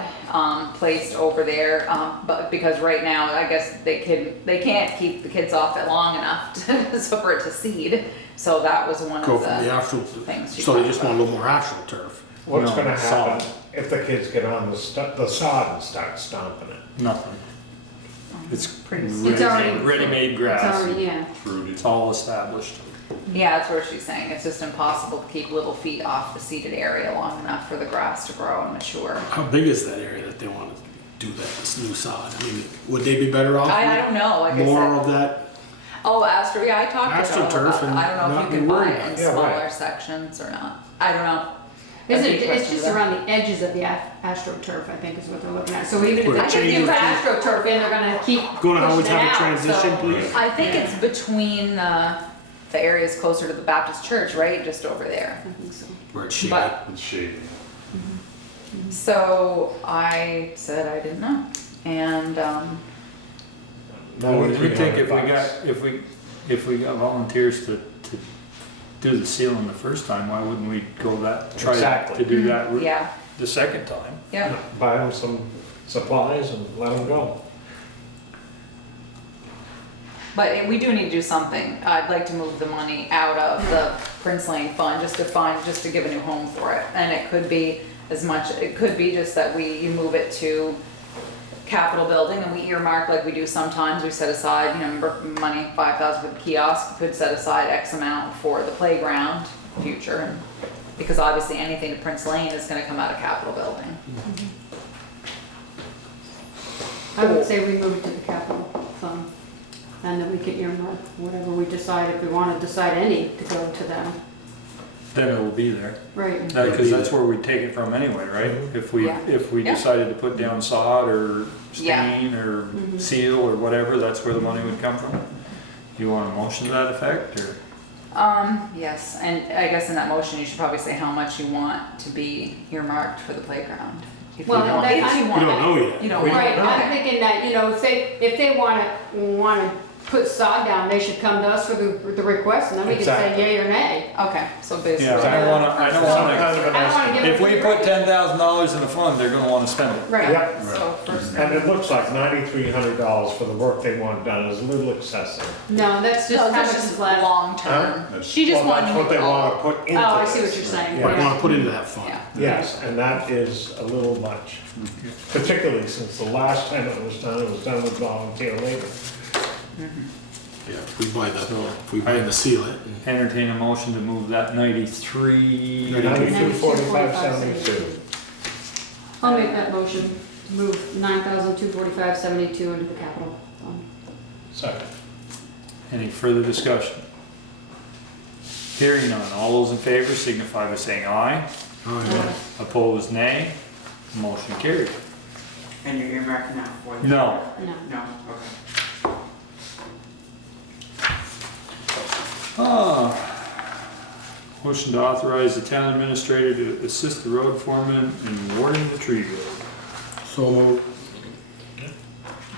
placed over there, but because right now I guess they can't keep the kids off it long enough for it to seed. So that was one Go of from the the actual, things she so they talked just about. want a little more actual turf. What's No, gonna happen sod. if the kids get on the sod and start stomping it? Nothing. It's Pretty It's already- ready-made It's grass. already, yeah. Fruity. It's all established. Yeah, that's what she's saying. It's just impossible to keep little feet off the seeded area long enough for the grass to grow and mature. How big is that area that they want to do that, this new sod? I mean, would they be better off? I with don't know, like I More said. of that, Oh, Astro, yeah, I talked to AstroTurf Darla about that. and I don't know not if be you can buy worried it about in it. Yeah, smaller right. sections or not. I don't know. Isn't That'd it, be a it's question just for them. around the edges of the AstroTurf, I think is what they're looking at. So even if Put a they chain put through. AstroTurf in, they're gonna keep gonna always pushing it have a out, transition, so- please? I think it's between the areas closer to the Baptist church, right? Just over there. I think so. Where it's shady. But, It's shady. so I said I didn't know. And, Well, we think if $9,300. if we got volunteers to do the sealing the first time, why wouldn't we try Exactly. to do that yeah, the second time? yeah. Buy them some supplies and let them go. But we do need to do something. I'd like to move the money out of the Prince Lane fund, just to give a new home for it. And it could be it could be just that you move it to Capitol building and we earmark like we do sometimes. We set aside, you know, money, 5,000 for the kiosk, could set aside X amount for the playground future. And because obviously anything to Prince Lane is gonna come out of Capitol building. I would say we move it to the capital fund. And then we can earmark whatever we decide, if we wanna decide any to go to them. Then it will be there. Right. Because that's where we take it from anyway, right? If we Yeah. Yeah. decided to put down sod or Yeah. stain or seal or whatever, that's where the money would come from. You want a motion to that effect, or? Yes, and I guess in that motion, you should probably say how much you want to be earmarked for the playground. If you Well, want, that- if you We want don't it. know yet. You don't We want Right, it. I'm thinking that, you know, if they wanna put sod down, they should come to us for the request, and then we can say Exactly. yay or nay. Okay, so basically. Yeah, I don't wanna, I Some kind of an I don't wanna give if it we to put you. $10,000 in the fund, they're gonna wanna spend it. Right. Yep. So first. And it looks like $9,300 for the work they want done is a little excessive. No, that's just No, how that's much is just left. long term. Huh? She just Well, wanted that's to what they move it wanna all. put into Oh, I see what this. you're saying. What Yeah. you want to put into that fund. Yeah. Yes, and that is a little much, particularly since the last time it was done with volunteer labor. Yeah, if we buy the seal it. Entertain a motion to move that 93. 9245.72. I'll make that motion, to move 9,245.72 into the capital fund. Second. Any further discussion? Hearing none, all those in favor signify by saying aye. Oh, yeah. Opposed, nay. Motion carried. And you're earmarking that for the? No. No. No, okay. Motion to authorize the town administrator to assist the road foreman in warning the tree road. So moved.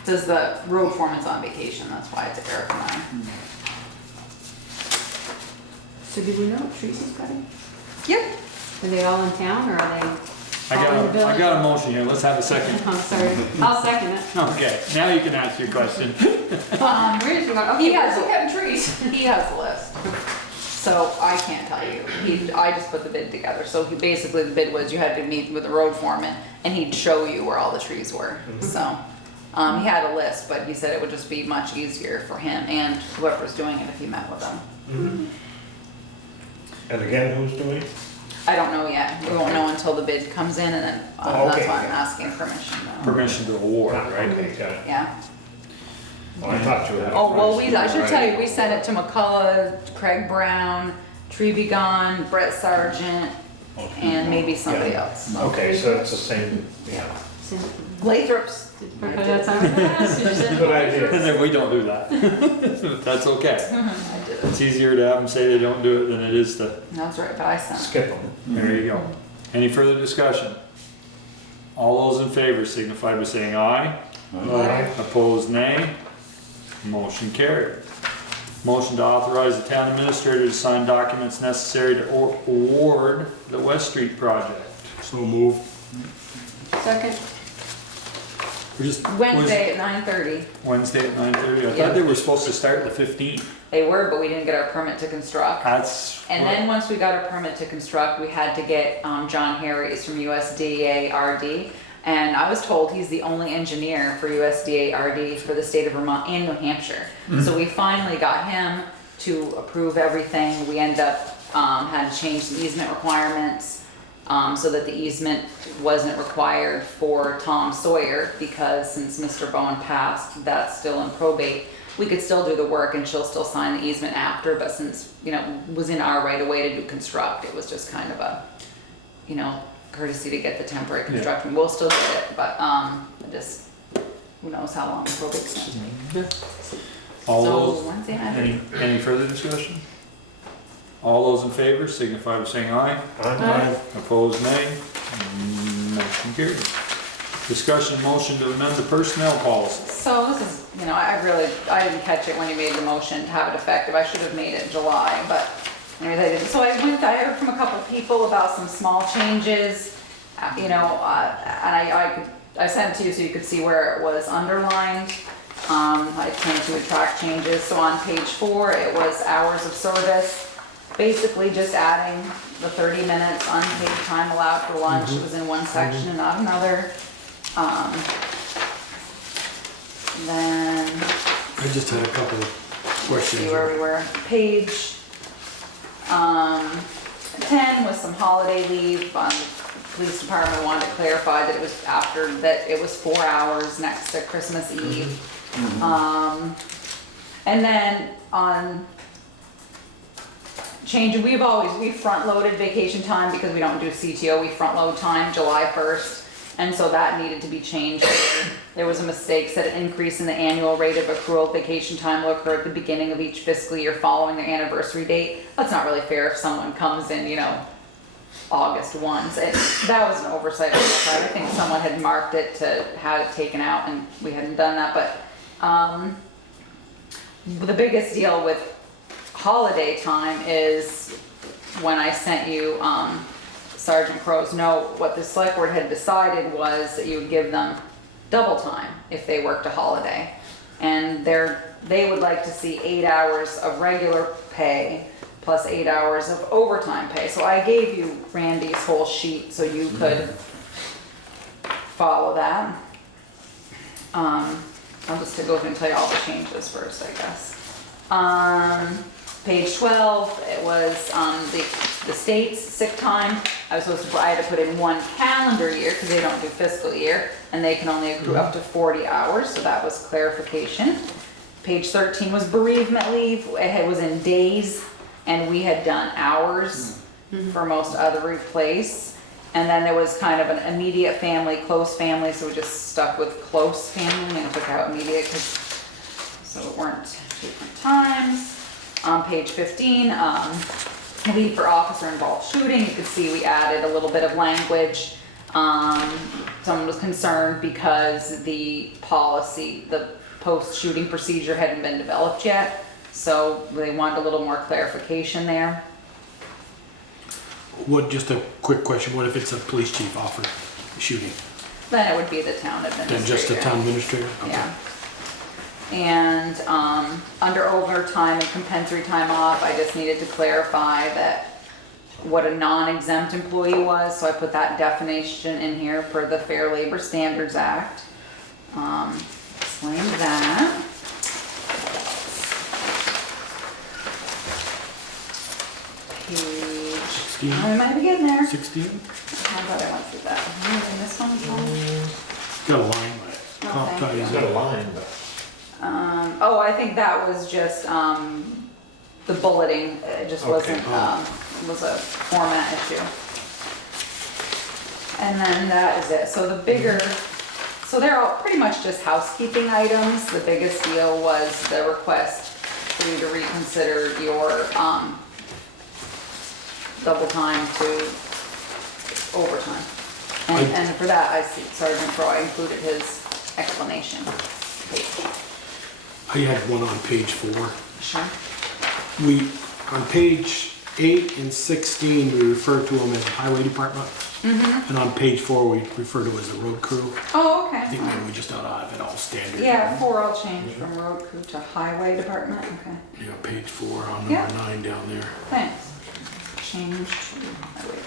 Says the road foreman's on vacation, that's why it's Eric and I. So do we know what trees he's cutting? Yep. Are they all in town, or are they all in the village? I got a motion here, let's have a second. Oh, sorry, I'll second it. Okay, now you can ask your question. We're just going, okay, He has, we're cutting trees. he has a list. So I can't tell you. I just put the bid together. So basically the bid was you had to meet with the road foreman and he'd show you where all the trees were. So, he had a list, but he said it would just be much easier for him and whoever's doing it if he met with them. And again, who's doing it? I don't know yet. We won't know until the bid comes in and then, Oh, that's okay. why I'm asking permission though. Permission to award, right? Okay, got it. Yeah. Well, I thought you had. Oh, well, I should tell you, we sent it to McCullough, Craig Brown, Tree Be Gone, Brett Sargent, and maybe somebody Yeah. else. Okay, so it's the same, yeah. Lathrop's. Okay, that's how it is. You said- Good idea. And then we don't do that. That's okay. I did it. It's easier to have them say they don't do it than it is to, That's right, but I sent it. Skip them. there you go. Any further discussion? All those in favor signify by saying aye. Aye. Opposed, nay. Motion carried. Motion to authorize the town administrator to sign documents necessary to award the West Street project. So move. Second. We're just- Wednesday at 9:30. Wednesday at 9:30. I Yeah. thought they were supposed to start the 15th. They were, but we didn't get our permit to construct. That's. And then once we got our permit to construct, we had to get John Harries from USDA RD. And I was told he's the only engineer for USDA RD for the state of Vermont and New Hampshire. So we finally got him to approve everything. We ended up, had to change the easement requirements, so that the easement wasn't required for Tom Sawyer, because since Mr. Bowen passed, that's still in probate. We could still do the work and she'll still sign the easement after, but since, it was in our right of way to do construct, it was just kind of a, courtesy to get the temporary construction. We'll still get it, but, who knows how long the probate's gonna take. All So those, Wednesday night. any further discussion? All those in favor signify by saying aye. Aye. Opposed, nay. Motion carried. Discussion motion to amend the personnel policy. So this is, I didn't catch it when you made the motion to have it effective. I should have made it in July, but anyways, I didn't. So I heard from a couple people about some small changes, and I sent it to you so you could see where it was underlined. I tend to track changes. So on page 4, it was hours of service. Basically just adding the 30 minutes unpaid time allowed for lunch. It was in one section and not another. Then, I just had a couple of see questions. where we were. Page 10 was some holiday leave. Police department wanted to clarify that it was that it was 4 hours next to Christmas Eve. And then on changing, we front loaded vacation time because we don't do CTO, we front load time July 1st. And so that needed to be changed. There was a mistake, said an increase in the annual rate of accrual vacation time will occur at the beginning of each fiscal year following their anniversary date. That's not really fair if someone comes in, August 1. So that was an oversight on my side. I think someone had marked it to have it taken out and we hadn't done that. But the biggest deal with holiday time is when I sent you Sergeant Crow's note, what the select board had decided was that you would give them double time if they worked a holiday. And they would like to see 8 hours of regular pay plus 8 hours of overtime pay. So I gave you Randy's whole sheet so you could follow that. I'll just go through and tell you all the changes first, I guess. Page 12, it was the state's sick time. I had to put in 1 calendar year because they don't do fiscal year, and they can only accrue up to 40 hours, so that was clarification. Page 13 was bereavement leave. It was in days, and we had done hours for most other place. And then there was kind of an immediate family, close family, so we just stuck with close family and took out immediate so it weren't 2 different times. On page 15, leave for officer involved shooting. You could see we added a little bit of language. Someone was concerned because the policy, the post-shooting procedure hadn't been developed yet. So they wanted a little more clarification there. What, just a quick question, what if it's a police chief offered shooting? Then it would be the town administrator. Then just a town administrator? Okay. Yeah. And, under overtime and compensatory time off, I just needed to clarify that what a non-exempt employee was, so I put that definition in here per the Fair Labor Standards Act. Explained that. Page, 16? I might be getting there. 16? How about I went through that? And this one, Got a line, but comp thank ties you. It's got a up. line, but. Oh, I think that was just, the bulleting, it just wasn't, was a format issue. And then that is it, so the bigger, so they're all pretty much just housekeeping items. The biggest deal was the request for you to reconsider your, double time to overtime. And for that, I see Sergeant Croy included his explanation page. I had one on page 4. Sure. We, on page 8 and 16, we refer to them as the highway department. And on page 4, we refer to it as the road crew. Oh, I think okay. maybe we just ought to have it all standard. Yeah, 4 I'll change from road crew to highway department, okay. Yeah, page 4 on Yeah. number 9 down there. Thanks. Change to highway.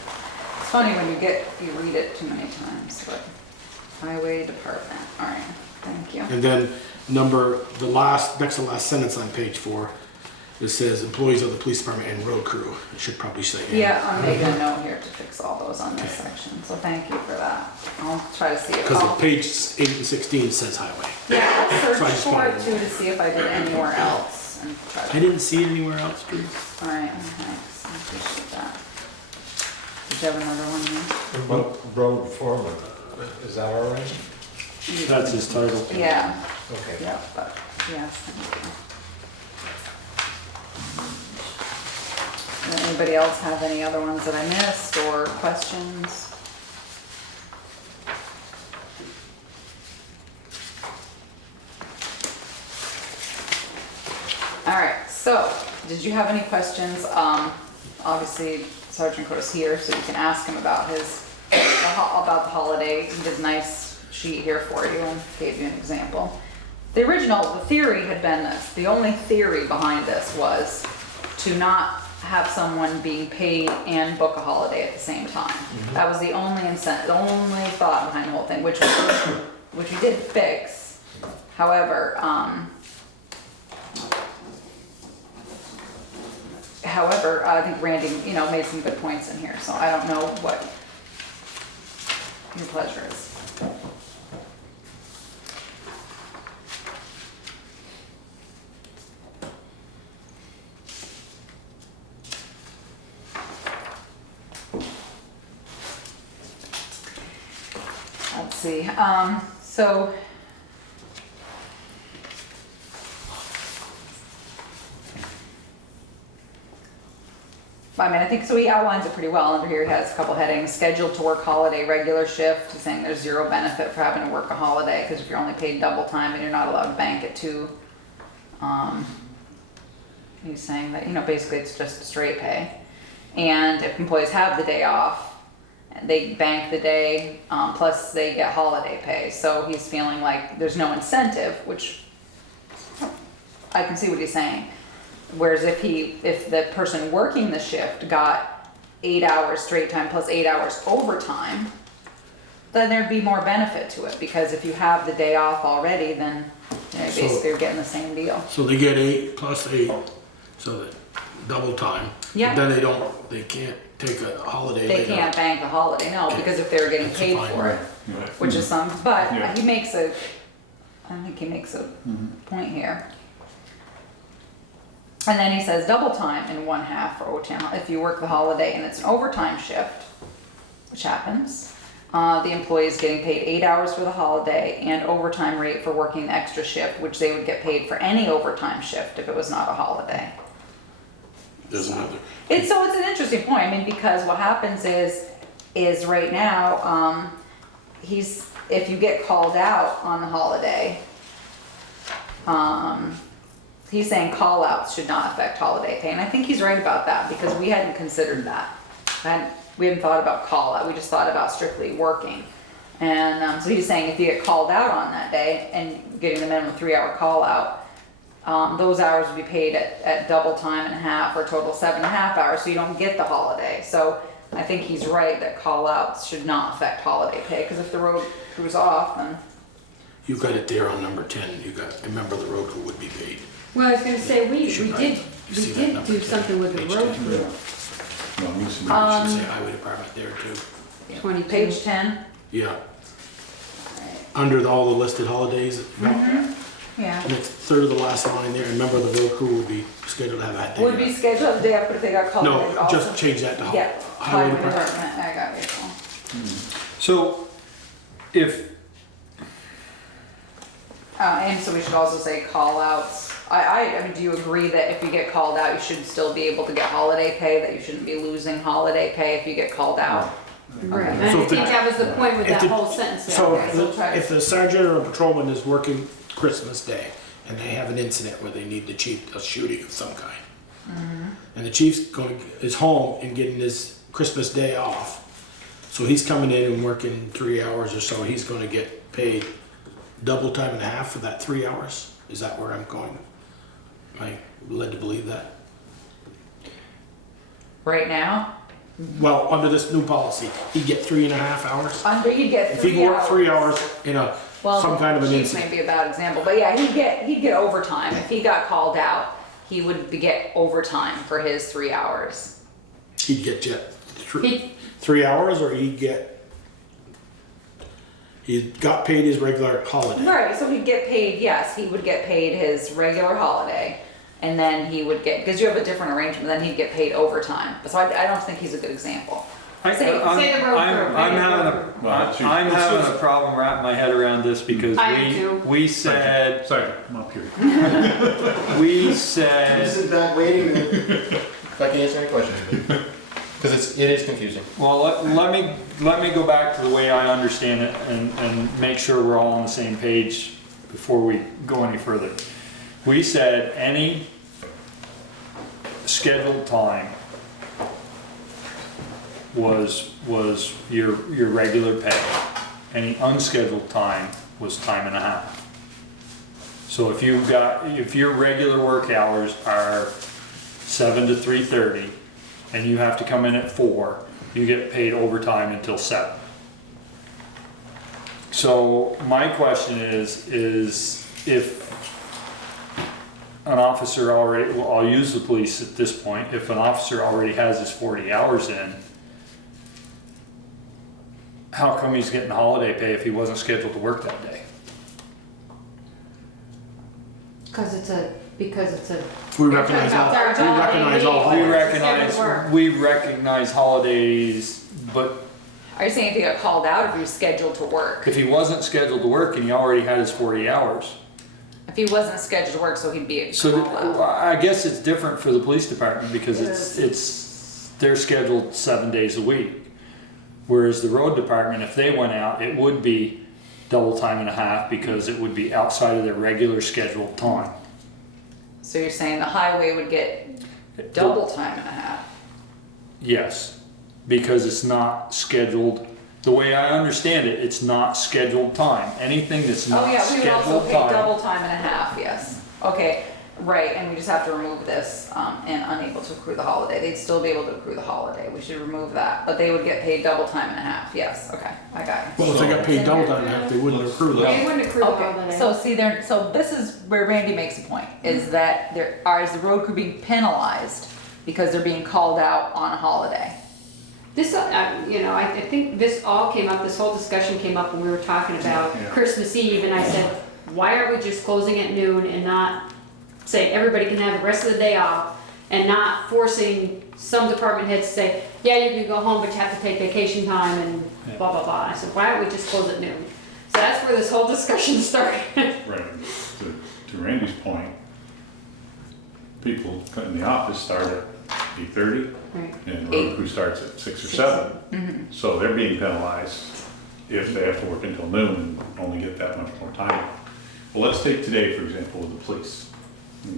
It's funny when you read it too many times, but highway department, all right, thank you. And then next to last sentence on page 4, it says employees of the police department and road crew. It should probably say. and. Yeah, I'm making a note here to fix all those on this section, so thank you for that. I'll try to see if Because I'll, page 8 and 16 says highway. yeah, I'll So I search just for wanted it to too know. to see if I did anywhere else and try I to. didn't see it anywhere else, Drew. All right, thanks, I appreciate that. Did you have another one here? What about road foreman? Is that all right? That's his title. Yeah, Okay. yeah, but, yes, thank you. Does anybody else have any other ones that I missed or questions? All right, so, did you have any questions? Obviously Sergeant Crow's here, so you can ask him about about the holiday. He did a nice sheet here for you and gave you an example. The theory had been this. The only theory behind this was to not have someone being paid and book a holiday at the same time. That was the only incentive, the only thought behind the whole thing, which we did fix. However, I think Randy, made some good points in here, so I don't know what your pleasure is. Let's see, so. I think, so he outlines it pretty well. Under here, he has a couple headings: scheduled to work holiday, regular shift. He's saying there's zero benefit for having to work a holiday, because if you're only paid double time and you're not allowed to bank it too. He's saying that, basically it's just straight pay. And if employees have the day off, they bank the day, plus they get holiday pay. So he's feeling like there's no incentive, which I can see what he's saying. Whereas if the person working the shift got 8 hours straight time plus 8 hours overtime, then there'd be more benefit to it, because if you have the day off already, then basically you're getting the same deal. So they get 8 plus 8, so that double time. Yeah. But then they can't take a holiday They later. can't bank the holiday, no, because if they were getting That's paid fine, for it, Right. which is but Yeah. I think he makes a point here. And then he says double time in 1/2 for overtime. If you work the holiday and it's an overtime shift, which happens, the employee is getting paid 8 hours for the holiday and overtime rate for working the extra shift, which they would get paid for any overtime shift if it was not a holiday. Doesn't matter. It's an interesting point, because what happens is right now, if you get called out on the holiday, he's saying call outs should not affect holiday pay, and I think he's right about that, because we hadn't considered that. And we haven't thought about call out, we just thought about strictly working. And, so he's saying if you get called out on that day and getting the minimum 3-hour call out, those hours would be paid at double time and a half or total 7.5 hours, so you don't get the holiday. So I think he's right that call outs should not affect holiday pay, because if the road crew's off, then. You've got it there on number 10, you got, remember the road crew would be paid. Well, I was gonna say, we Should I- did, you we see that did number do 10, something with the page road 10? crew. No, it needs to be- It should say highway department there too. 22. Page 10? Yeah, under all the listed holidays, Yeah. and it's third of the last line there, remember the road crew would be scheduled to have that day. Would be scheduled the day after if they got called. No, out also. just change that to Yeah, highway highway department. department, I got it. So if, And so we should also say call outs. I mean, do you agree that if you get called out, you should still be able to get holiday pay, that you shouldn't be losing holiday pay if you get called out? Right, and So I if the- think that was the point with if that the- whole sentence there. So Okay, so we'll try to- if the sergeant or a patrolman is working Christmas Day and they have an incident where they need the chief, a shooting of some kind, and the chief's is home and getting his Christmas Day off, so he's coming in and working 3 hours or so, he's gonna get paid double time and a half for that 3 hours? Is that where I'm going? Am I led to believe that? Right now, Well, under this new policy, he'd get 3.5 hours? you'd get If he 3 could hours. work 3 hours in some kind of an Chief incident. may be a bad example, but yeah, he'd get overtime. If he got called out, he would get overtime for his 3 hours. He'd get He- 3 hours, or he got paid his regular holiday. Right, so he'd get paid, yes, he would get paid his regular holiday, and then he would get, because you have a different arrangement, then he'd get paid overtime. So I don't think he's a good example. I- Say- I'm- say the road I'm- crew, I'm maybe the having road a, crew. Well, it's- I'm it's having just- a problem wrapping my head around this because I am too. we said, Second, I'm up here. we said, Sit back waiting if I can answer any questions. Because it is confusing. well, let me go back to the way I understand it and make sure we're all on the same page before we go any further. We said any scheduled time was your regular pay. Any unscheduled time was time and a half. So if your regular work hours are 7 to 3:30 and you have to come in at 4, you get paid overtime until 7. So my question is if an officer already, well, I'll use the police at this point, if an officer already has his 40 hours in, how come he's getting holiday pay if he wasn't scheduled to work that day? Because it's a, We recognize all, They're we recognize all. Oh, We recognize holidays, but Are you saying if he got called out, if he was scheduled to work? if he wasn't scheduled to work and he already had his 40 hours. If he wasn't scheduled to work, so he'd be a So call out. I guess it's different for the police department because they're scheduled 7 days a week. Whereas the road department, if they went out, it would be double time and a half because it would be outside of their regular scheduled time. So you're saying the highway would get double time and a half? Yes, because it's not scheduled, the way I understand it, it's not scheduled time. Anything that's Oh not yeah, we would also scheduled pay time. double time and a half, yes. Okay, right, and we just have to remove this, and unable to accrue the holiday. They'd still be able to accrue the holiday, we should remove that, but they would get paid double time and a half, yes, okay, I got it. Well, if they got paid double time and a half, they wouldn't accrue They that. wouldn't accrue the Okay, holiday. so see there, so this is where Randy makes a point, is that is the road crew being penalized because they're being called out on a holiday? This, I think this all came up, this whole discussion came up when we were talking about Yeah. Christmas Eve, and I said, why are we just closing at noon and not saying everybody can have the rest of the day off, and not forcing some department heads to say, yeah, you can go home, but you have to take vacation time and blah, blah, blah. I said, why don't we just close at noon? So that's where this whole discussion started. Right, to Randy's point, people in the office start at 8:30, Right. and the road crew starts at 6 or 7. So they're being penalized if they have to work until noon and only get that much more time. Well, let's take today, for example, with the police.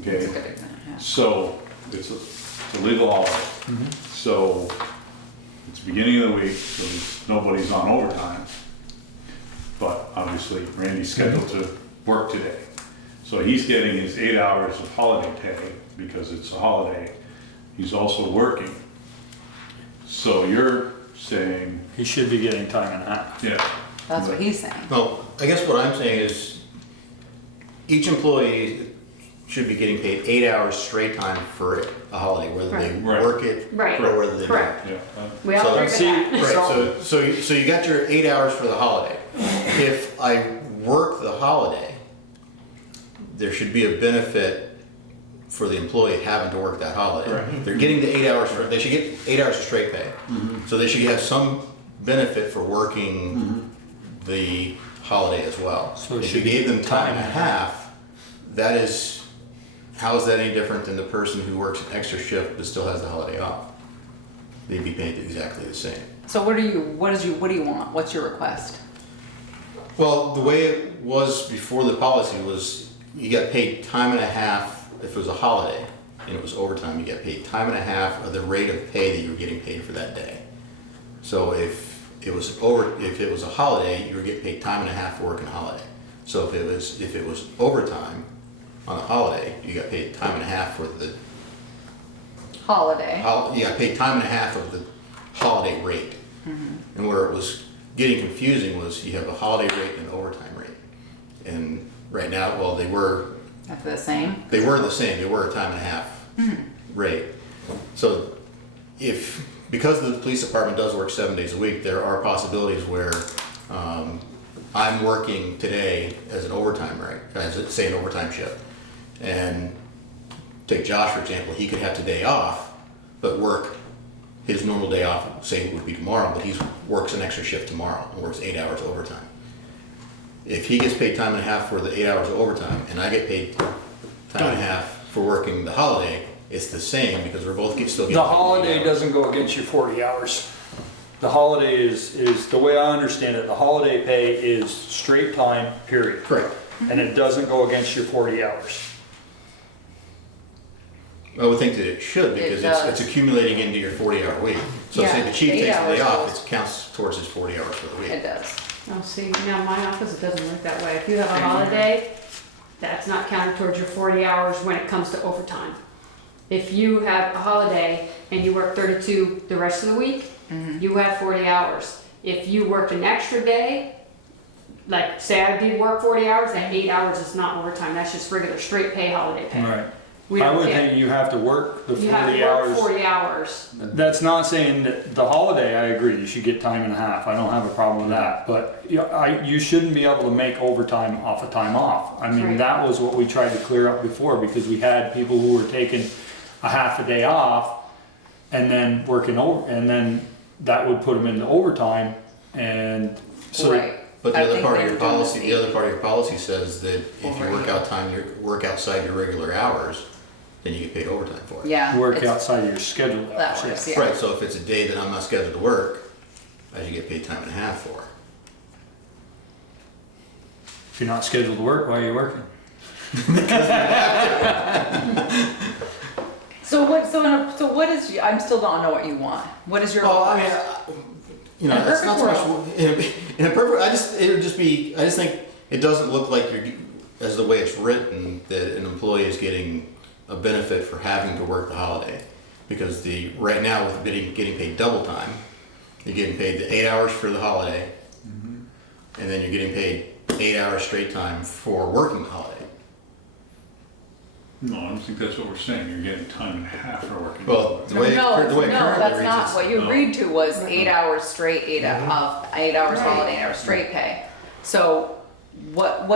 Okay, That's a good example, yeah. so it's a legal holiday. So It's the beginning of the week, so nobody's on overtime. But obviously Randy's scheduled to work today. So he's getting his 8 hours of holiday pay because it's a holiday. He's also working. So you're saying, He should be getting time and a half. yeah. That's what he's saying. Well, I guess what I'm saying is, each employee should be getting paid 8 hours straight time for a holiday, whether they Right. work it Right. or whether they don't. Correct. Yeah. We all So- agree with See, that. Right, so you got your 8 hours for the holiday. If I work the holiday, there should be a benefit for the employee having to work that holiday. Right. They're getting the 8 hours they should get 8 hours of straight pay. So they should have some benefit for working the holiday as well. So it If you should be gave them time and a time. half, that is, how is that any different than the person who works an extra shift but still has the holiday off? They'd be paid exactly the same. So what do you want? What's your request? Well, the way it was before the policy was you got paid time and a half if it was a holiday and it was overtime, you got paid time and a half of the rate of pay that you were getting paid for that day. So if it was a holiday, you were getting paid time and a half for working holiday. So if it was overtime on a holiday, you got paid time and a half for the Holiday. you got paid time and a half of the holiday rate. And where it was getting confusing was you have a holiday rate and an overtime rate. And right now, well, they were That's the same. the same. They were a time and a half rate. So because the police department does work 7 days a week, there are possibilities where I'm working today as an overtime rate, say an overtime shift. And take Josh, for example, he could have today off, but work his normal day off, say it would be tomorrow, but he works an extra shift tomorrow and works 8 hours overtime. If he gets paid time and a half for the 8 hours of overtime, and I get paid time and a half for working the holiday, it's the same because we're both still getting The paid 8 holiday hours. doesn't go against your 40 hours. The holiday is, the way I understand it, the holiday pay is straight time, period. Correct. And it doesn't go against your 40 hours. I would think that it should because does. it's accumulating into your 40-hour week. So say Yeah, the chief 8 takes the day hours off, goes- it counts towards his 40 hours for the week. It does. Oh, see, now my office, it doesn't work that way. If you have a holiday, that's not counted towards your 40 hours when it comes to overtime. If you have a holiday and you work 32 the rest of the week, you have 40 hours. If you worked an extra day, like say I did work 40 hours, that 8 hours is not overtime, that's just regular straight pay holiday pay. Right. We I don't would get- think you have to work the You have 40 to work hours. 40 hours. That's not saying that the holiday, I agree, you should get time and a half. I don't have a problem with that. But you shouldn't be able to make overtime off of time off. I mean, Right. that was what we tried to clear up before because we had people who were taking a half a day off and then working over, and then that would put them into overtime. And so Right. But the I other think part they of your were doing policy, the- the other part of your policy says that if you Over work here. work outside your regular hours, then you get paid overtime for it. Yeah. work it's- outside your scheduled That hours. works, yeah. yeah. Right, so if it's a day that I'm not scheduled to work, I should get paid time and a half for. If you're not scheduled to work, why are you working? So what is, I still don't know what you want. What is your? Well, I mean, you know, In a that's not so perfect much, in a perfect, I just think it doesn't look like as the way it's written, that an employee is getting a benefit for having to work the holiday. Because right now with getting paid double time, you're getting paid the 8 hours for the holiday, and then you're getting paid 8 hours straight time for working the holiday. No, I don't think that's what we're saying. You're getting time and a half for working. Well, the way it No, currently that's reads not, is- what you no. agreed to was 8 hours straight, 8 hours holiday, 8 hours straight pay. So what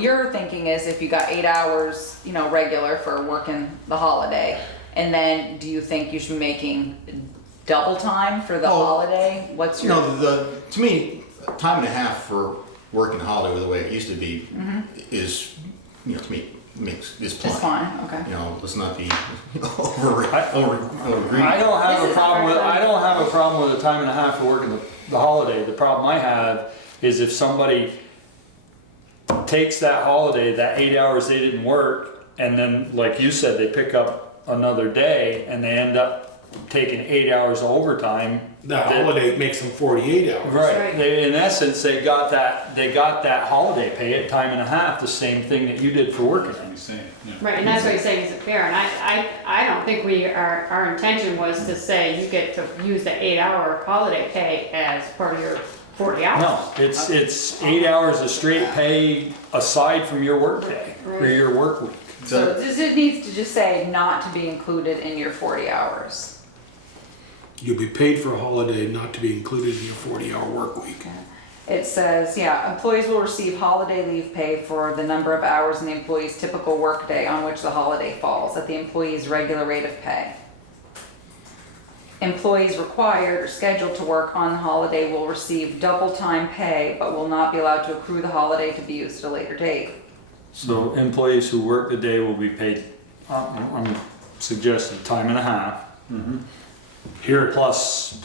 you're thinking is if you got 8 hours, regular for working the holiday, and then do you think you should be making double time for the Oh, holiday? What's your? No, to me, time and a half for working the holiday the way it used to be is, to me, is It's fine. fine, okay. Let's not be over greedy. I don't have This a is problem with, hard. I don't have a problem with the time and a half for working the holiday. The problem I have is if somebody takes that holiday, that 8 hours they didn't work, and then, like you said, they pick up another day and they end up taking 8 hours of overtime. That holiday makes them 48 hours. Right. Right. In essence, they got that holiday pay at time and a half, the same thing that you did for working. I'm saying, yeah. Right, and that's what he's saying, is it fair? And I don't think our intention was to say you get to use the 8-hour holiday pay as part of your 40 hours. No, it's 8 hours of straight pay aside from your work day or your work week. So it needs to just say not to be included in your 40 hours. You'll be paid for a holiday not to be included in your 40-hour work week. It says, employees will receive holiday leave pay for the number of hours in the employee's typical work day on which the holiday falls at the employee's regular rate of pay. Employees required or scheduled to work on the holiday will receive double time pay, but will not be allowed to accrue the holiday to be used at a later date. So employees who work the day will be paid, I'm suggesting time and a half. Here, Plus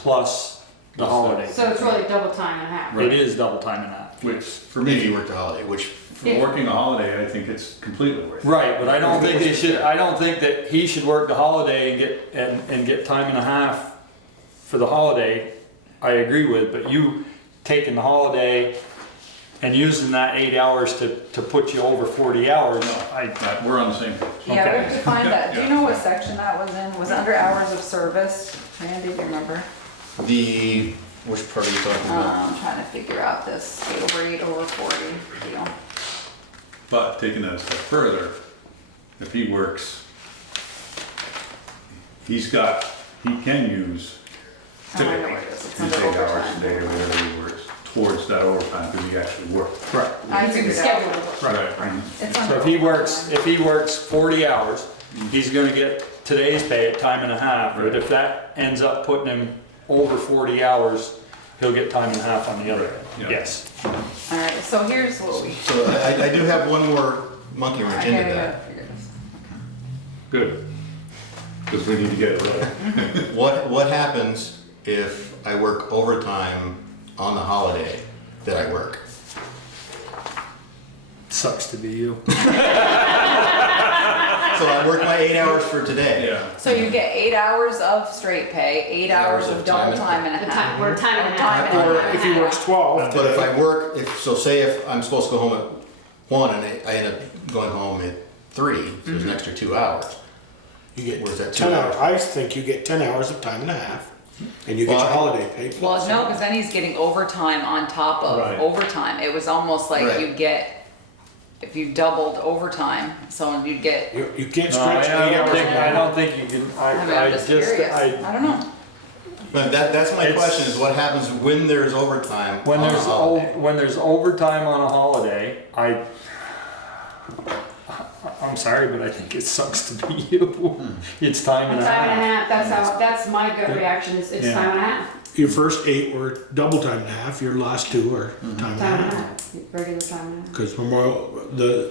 the holiday. So it's really double time and a half. It is double time and a half. Which, for If you me, work the holiday, which, for working a holiday, I think it's completely worth it. Right, but I don't think that he should work the holiday and get time and a half for the holiday. I agree with, but you taking the holiday and using that 8 hours to put you over 40 hours, We're on the same page. Yeah, we have to find that. Do you Yeah. know what section that was in? Was it under hours of service? Randy, do you remember? which part are you talking about? I'm trying to figure out this 8 over 40 deal. But taking that a step further, if he works, he can use Oh, I know typically where it is. It's his under 8 hours a overtime. day or whatever he works towards that overtime because he actually worked. right. I You can figured it schedule out. it. Right. It's So under if he overtime. works 40 hours, he's gonna get today's pay at time and a half, but Right. if that ends up putting him over 40 hours, he'll get time and a half on the other end. Yeah. Yes. All right, so here's what we. So I do have one more monkey wrench I into gotta that. figure this. Good. Because we need to get it right. What happens if I work overtime on the holiday that I work? Sucks to be you. So I work my 8 hours for today. Yeah. So you get 8 hours of straight pay, 8 hours of double time and a The half. time, we're time and a Time half. and a or half. if he works 12, But if I work, say if I'm supposed to go home at 1 and I end up going home at 3, so there's an extra 2 hours. you get Where's that 10 2 hours. hours? I think you get 10 hours of time and a half, and you get Well, your holiday pay. Well, plus. no, because then he's getting overtime on top of Right. overtime. It was almost like Right. you'd get, if you doubled overtime, so you'd get, You can't No, stretch 8 hours. I don't think you can, I mean, I'm just curious. I don't know. But that's my It's- question, is what happens when there's overtime on a holiday? when there's overtime on a holiday, I'm sorry, but I think it sucks to be you. It's time and a Time and a half. half, that's my gut reaction, is it's Yeah. time and a half. Your first 8 were double time and a half, your last 2 are time and a Time and a half. half, regular time and a half. Because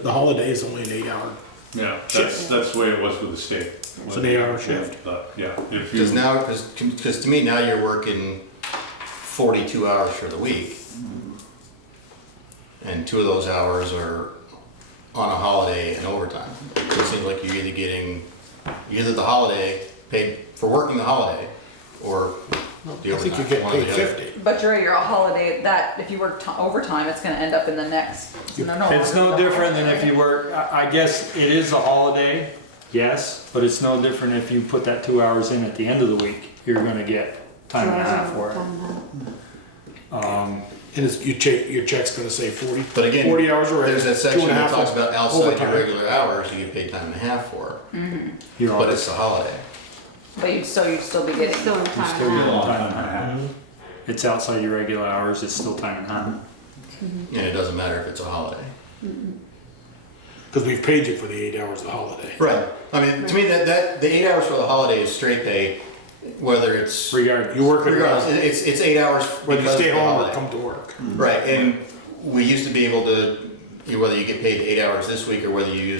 the holiday is only an 8-hour. Yeah, that's the way it was with the state. It's an 8-hour shift. But, yeah, if Because you, now, because to me, now you're working 42 hours for the week. And 2 of those hours are on a holiday and overtime. So it seems like you're either getting, the holiday, paid for working the holiday, or the I overtime. think you get one or paid the other. 50. But your holiday, that, if you work overtime, it's gonna end up in the next. It's no different than if you work, I guess it is a holiday, yes, but it's no different if you put that 2 hours in at the end of the week, you're gonna get time and a half for it. And your check's gonna say 40, But again, 40 hours already. there's that section 2.5 that talks about outside overtime. your regular hours, you get paid time and a half for, You're but it's a holiday. But you'd still be getting. Still in time still and a getting half. time and a half. It's outside your regular hours, it's still time and a half. And it doesn't matter if it's a holiday. Because we've paid you for the 8 hours of the holiday. Right. I mean, to me, that the 8 hours for the holiday is straight pay, whether it's Regardless. You work regardless, it, it's 8 hours whether you because stay of the home or holiday. come to work. Right, and we used to be able to, whether you get paid 8 hours this week or whether you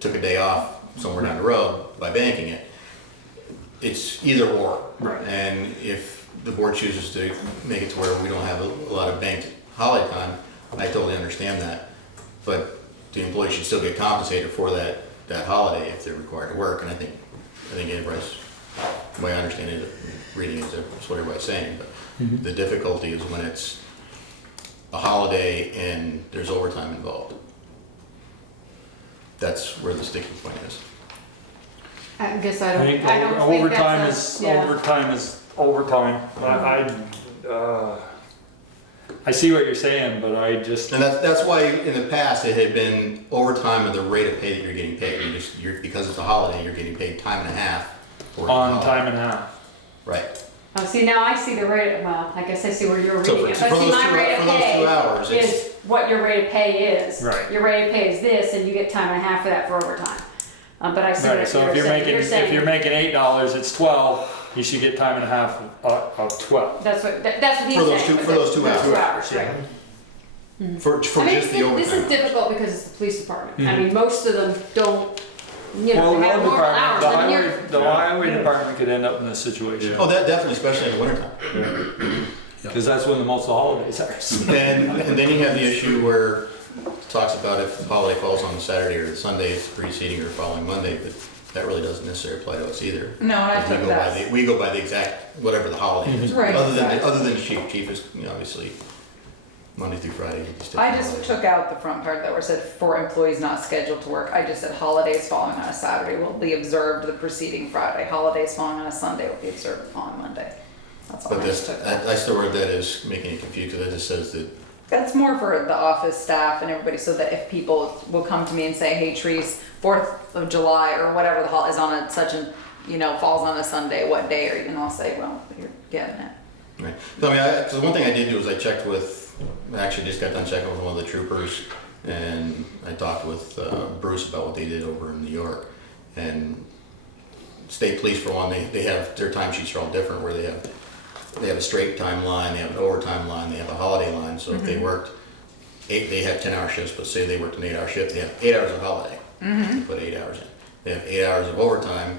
took a day off somewhere down the road by banking it. It's either or. Right. And if the board chooses to make it to where we don't have a lot of banked holiday time, I totally understand that. But the employee should still get compensated for that holiday if they're required to work, and I think everybody's the way I understand it, reading it, that's what everybody's saying, but the difficulty is when it's a holiday and there's overtime involved. That's where the sticking point is. I guess I think I don't think overtime that's is, a, yeah. overtime is overtime. I see what you're saying, but I just, And that's why in the past it had been overtime of the rate of pay that you're getting paid. Because it's a holiday, you're getting paid time and a half. For on time and a half. Right. Oh, see, now I see the rate, well, I guess I see where you're So reading it, for but see, those my two- rate of for those 2 hours, pay it's- is what your rate of pay is. Right. Your rate of pay is this, and you get time and a half for that for overtime. But I see Right, what so you're if you're saying. making, You're if saying you're making $8, it's 12, you should get time and a half of 12. that's what that's what he's For those saying. for those 2 hours. 2 hours, right? For I mean, just the this overtime. is difficult because it's the police department. I mean, most of them don't, you know, Well, the have road normal hours. department, I mean, you're, the highway department could end up in this situation. Oh, that definitely, especially in the wintertime. Because that's when the most of the holidays are. And then you have the issue where it talks about if the holiday falls on Saturday or Sunday, it's preceding or following Monday, but that really doesn't necessarily apply to us either. No, I Because took that. we go by the exact, whatever the holiday is. Right, exactly. Other than chief is, you know, obviously, Monday through Friday. it's I different just holiday. took out the front part that were said for employees not scheduled to work. I just said holidays falling on a Saturday will be observed the preceding Friday. Holidays falling on a Sunday will be observed the following Monday. That's all But I just this, took out. I still read that as making it confused, because it just says that, That's more for the office staff and everybody, so that if people will come to me and say, hey, Trees, 4th of July or whatever the holiday is on a such a, you know, falls on a Sunday, what day are you? And I'll say, well, you're getting it. right. So, I mean, because one thing I did do is I checked with, I actually just got done checking with one of the troopers, and I talked with Bruce about what they did over in New York. And state police, for one, they have, their timesheets are all different, where they have a straight time line, they have an overtime line, they have a holiday line. So if they worked they have 10-hour shifts, but say they worked an 8-hour shift, they have 8 hours of holiday, they put 8 hours in. They have 8 hours of overtime,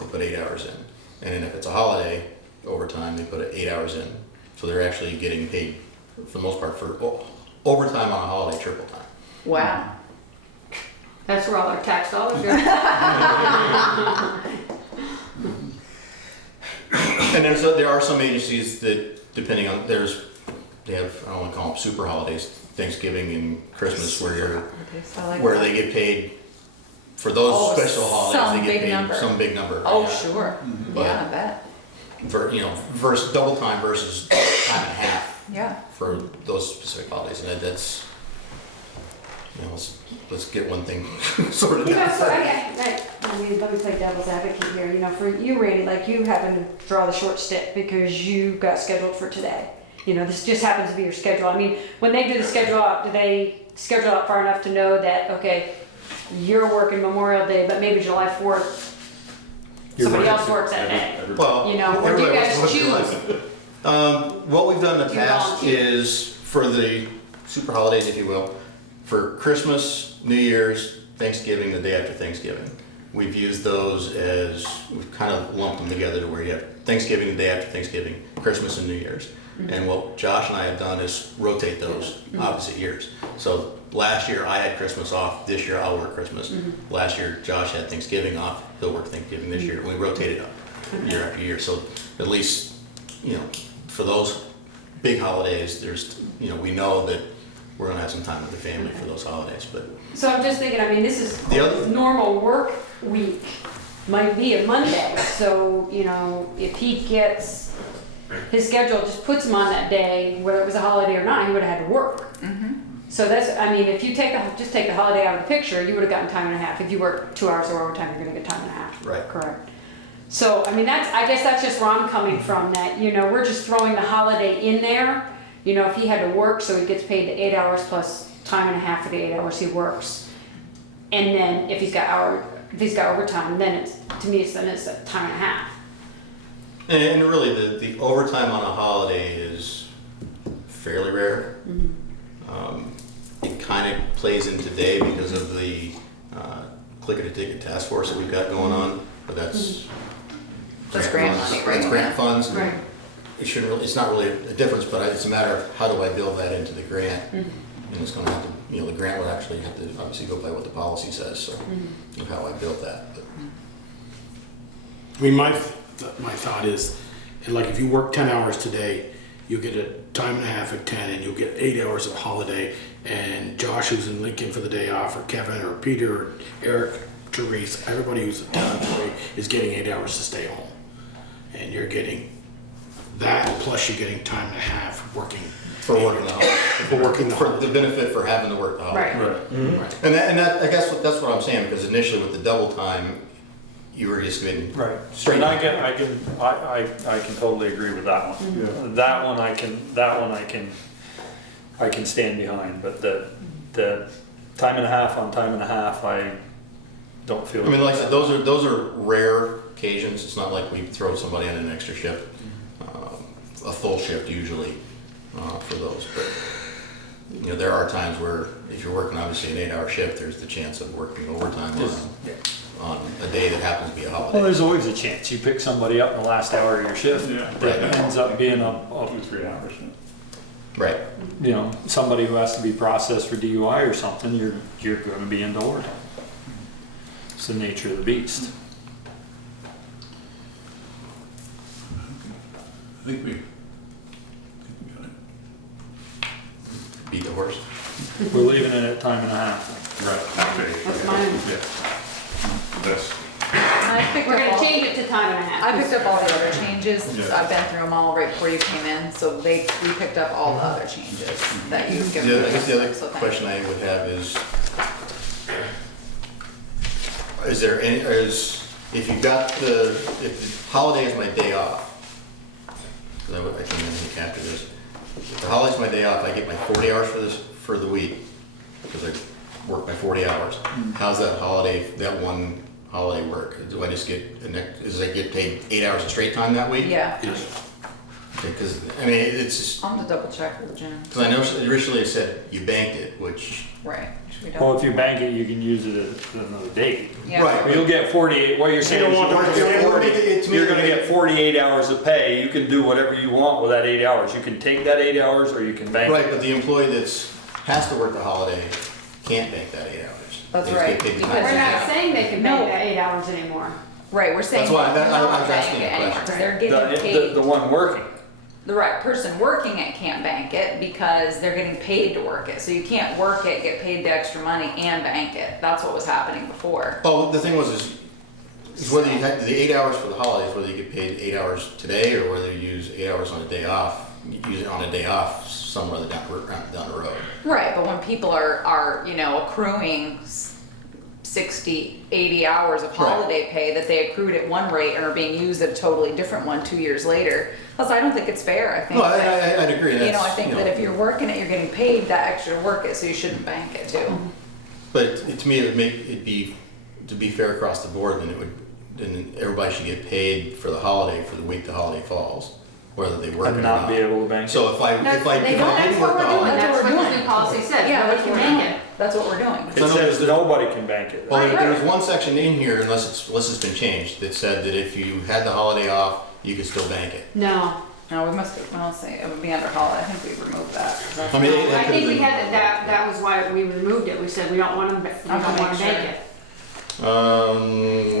they put 8 hours in. And then if it's a holiday overtime, they put 8 hours in. So they're actually getting paid, for the most part, for overtime on a holiday, triple time. Wow. that's where all our tax dollars go. And there are some agencies that, depending on, they have, I don't want to call them super holidays, Thanksgiving and Christmas, where they get paid for those Oh, special holidays, some they get big paid number. some big number. Oh, yeah. sure. But- Yeah, I bet. Versus double time versus time and a half Yeah. for those specific holidays, and that's, let's get one thing sorted You know, out. so I mean, let me play devil's advocate here. You know, for you, Randy, like you happen to draw the short stick because you got scheduled for today. You know, this just happens to be your schedule. I mean, when they do the schedule out, do they schedule out far enough to know that, okay, you're working Memorial Day, but maybe July 4th, somebody else works that day? Well, You know, or do you everybody guys wants to choose? What we've done in the Do you past volunteer? is, for the super holidays, if you will, for Christmas, New Year's, Thanksgiving, the day after Thanksgiving, we've used those as, we've kind of lumped them together to where you have Thanksgiving, the day after Thanksgiving, Christmas and New Year's. And what Josh and I have done is rotate those opposite years. So last year I had Christmas off, this year I'll work Christmas. Last year Josh had Thanksgiving off, he'll work Thanksgiving this year. We rotated up year after year. So at least, for those big holidays, there's, we know that we're gonna have some time with the family for those holidays, but. So I'm just thinking, I mean, this is The other- normal work week, might be a Monday, so, if he gets, his schedule just puts him on that day, whether it was a holiday or not, he would've had to work. So that's, I mean, if you just take the holiday out of the picture, you would've gotten time and a half. If you work 2 hours of overtime, you're gonna get time and a half. Right. Correct. So, I mean, I guess that's just where I'm coming from, that, we're just throwing the holiday in there. If he had to work, so he gets paid the 8 hours plus time and a half for the 8 hours he works. And then if he's got overtime, then to me, it's a time and a half. And really, the overtime on a holiday is fairly rare. It kind of plays in today because of the click-it-a-ticket task force that we've got going on, but that's grant funds. money, right? That's grant funds. Right. It's not really a difference, but it's a matter of how do I build that into the grant? And it's gonna have to, the grant would actually have to obviously go by what the policy says, so of how I build that. But I mean, my thought is, and like if you work 10 hours today, you'll get a time and a half at 10 and you'll get 8 hours of holiday, and Josh who's in Lincoln for the day off, or Kevin or Peter or Eric, Therese, everybody who's a town employee is getting 8 hours to stay home. And you're getting that, plus you're getting time and a half working. For working the holiday. For working the For holiday. the benefit for having to work the holiday. Right. Right. Right. And that, I guess that's what I'm saying, because initially with the double time, you were just getting Right. straight. And I can totally agree with that one. Yeah. That one I can stand behind, but the time and a half on time and a half, I don't feel. I mean, like I said, those are rare occasions. It's not like we throw somebody on an extra shift, a full shift usually for those. But you know, there are times where if you're working obviously an 8-hour shift, there's the chance of working overtime on a day that happens to be a Well, holiday. there's always a chance. You pick somebody up in the last hour of your shift Yeah. that Right. ends up being 2-3 hours. Right. you know, somebody who has to be processed for DUI or something. You're going to be into overtime. It's the nature of the beast. I think we got it. Beat the horse. We're leaving it at time and a half. Right. Okay. That's mine. Yeah. That's, I picked We're up gonna all, change it to time and a half. I picked up all the other changes. Yeah. I've been through them all right before you came in, so we picked up all the other changes that you've given. I guess the other So thank you. question I would have is there any, if you've got if the holiday is my day off, 'cause I came in after this, if the holiday's my day off, I get my 40 hours for the week, because I work my 40 hours. How's that one holiday work? Do I just does I get paid 8 hours of straight time that week? Yeah, Because, I mean, it's just, I'll have to double check with Jen. because I know originally it said you banked it, which, Right. Should we Well, double? if you bank it, you can use it at another date. Yeah. right. You'll get 48, what you're saying is It would you're gonna get 48 hours of pay. You can do whatever you want with that 8 hours. You can take that 8 hours or you can bank Right, it. but the employee has to work the holiday can't bank that 8 hours. That's They just get right, paid the because time We're and a not half. saying they can No. make that 8 hours anymore. Right, we're saying That's why I not was bank asking it the anymore, question. because they're getting paid. The one working. The right person working it can't bank it because they're getting paid to work it. So you can't work it, get paid the extra money and bank it. That's what was happening before. Oh, the thing is whether you had the 8 hours for the holidays, whether you get paid 8 hours today or whether you use 8 hours on a day off, use it on a day off somewhere down the road. Right, but when people are accruing 60, 80 hours of Right. holiday pay that they accrued at one rate and are being used at a totally different one 2 years later. Plus, I don't think it's fair. I think No, that, I'd agree. I That's, think you that know, if you're working it, you're getting paid that extra to work it, so you shouldn't bank it too. But to me, it would to be fair across the board, then everybody should get paid for the holiday, for the week the holiday falls, whether they work it or And not. not be able to bank it. So if I They didn't that's work what the we're doing, holiday. that's what we're the doing. new policy says, Yeah, nobody that's can what we're make doing. it. That's what we're doing. It says nobody can bank it. Well, Right, there's right. one section in here, unless it's been changed, that said that if you had the holiday off, you could still bank it. No, No, we must, I'll say, it would be under holiday. I think we removed that. 'cause that's I mean, not- it- I think we could've had, that was why we removed it, we said we don't want them, we don't Okay, want to sure. make it.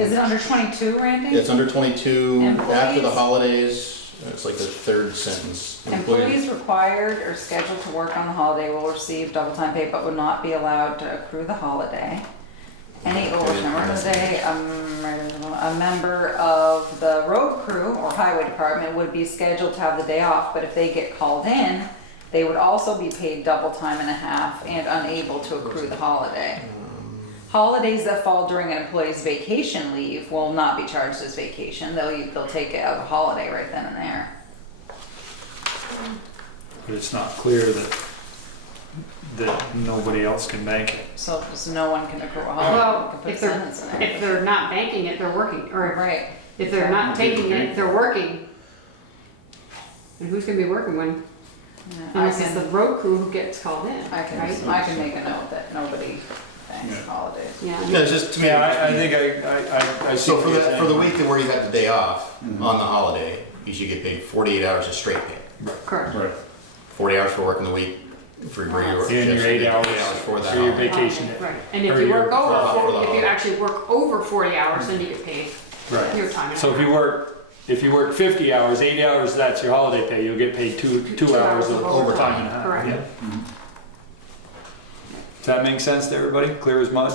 Is it under 22, Randy? It's under 22, after the Employees? holidays, it's like the third sentence. Employees required or scheduled to work on the holiday will receive double time pay but would not be allowed to accrue the holiday. Any overtime work of the day, a member of the road crew or highway department would be scheduled to have the day off, but if they get called in, they would also be paid double time and a half and unable to accrue the holiday. Holidays that fall during an employee's vacation leave will not be charged as vacation. They'll take it as a holiday right then and there. But it's not clear that nobody else can bank it. So no one can accrue a holiday. We Well, can put a if they're, sentence in there. if they're not banking it, they're working, or Right. if they're not taking it, they're working. And who's gonna be working when, Yeah, unless it's the road crew who gets called in, I can right? make a note that nobody banks Yeah. holidays. Yeah, No, it's just to me. Yeah, I think I see. So what for you're the saying. week where you have the day off on the holiday, you should get paid 48 hours of straight pay. correct. right. 40 hours for working the week, for your And shifts, your you 8 get hours 8 hours for that for your holiday. vacation day. Right, and if Or you your- work over, for the if you holiday. actually work over 40 hours, then you get paid your Right. time and a So if half. you work if you work 50 hours, 80 hours, that's your holiday pay, you'll get paid two hours of overtime and a half. Correct. Yeah. Does that make sense to everybody? Clear as mud?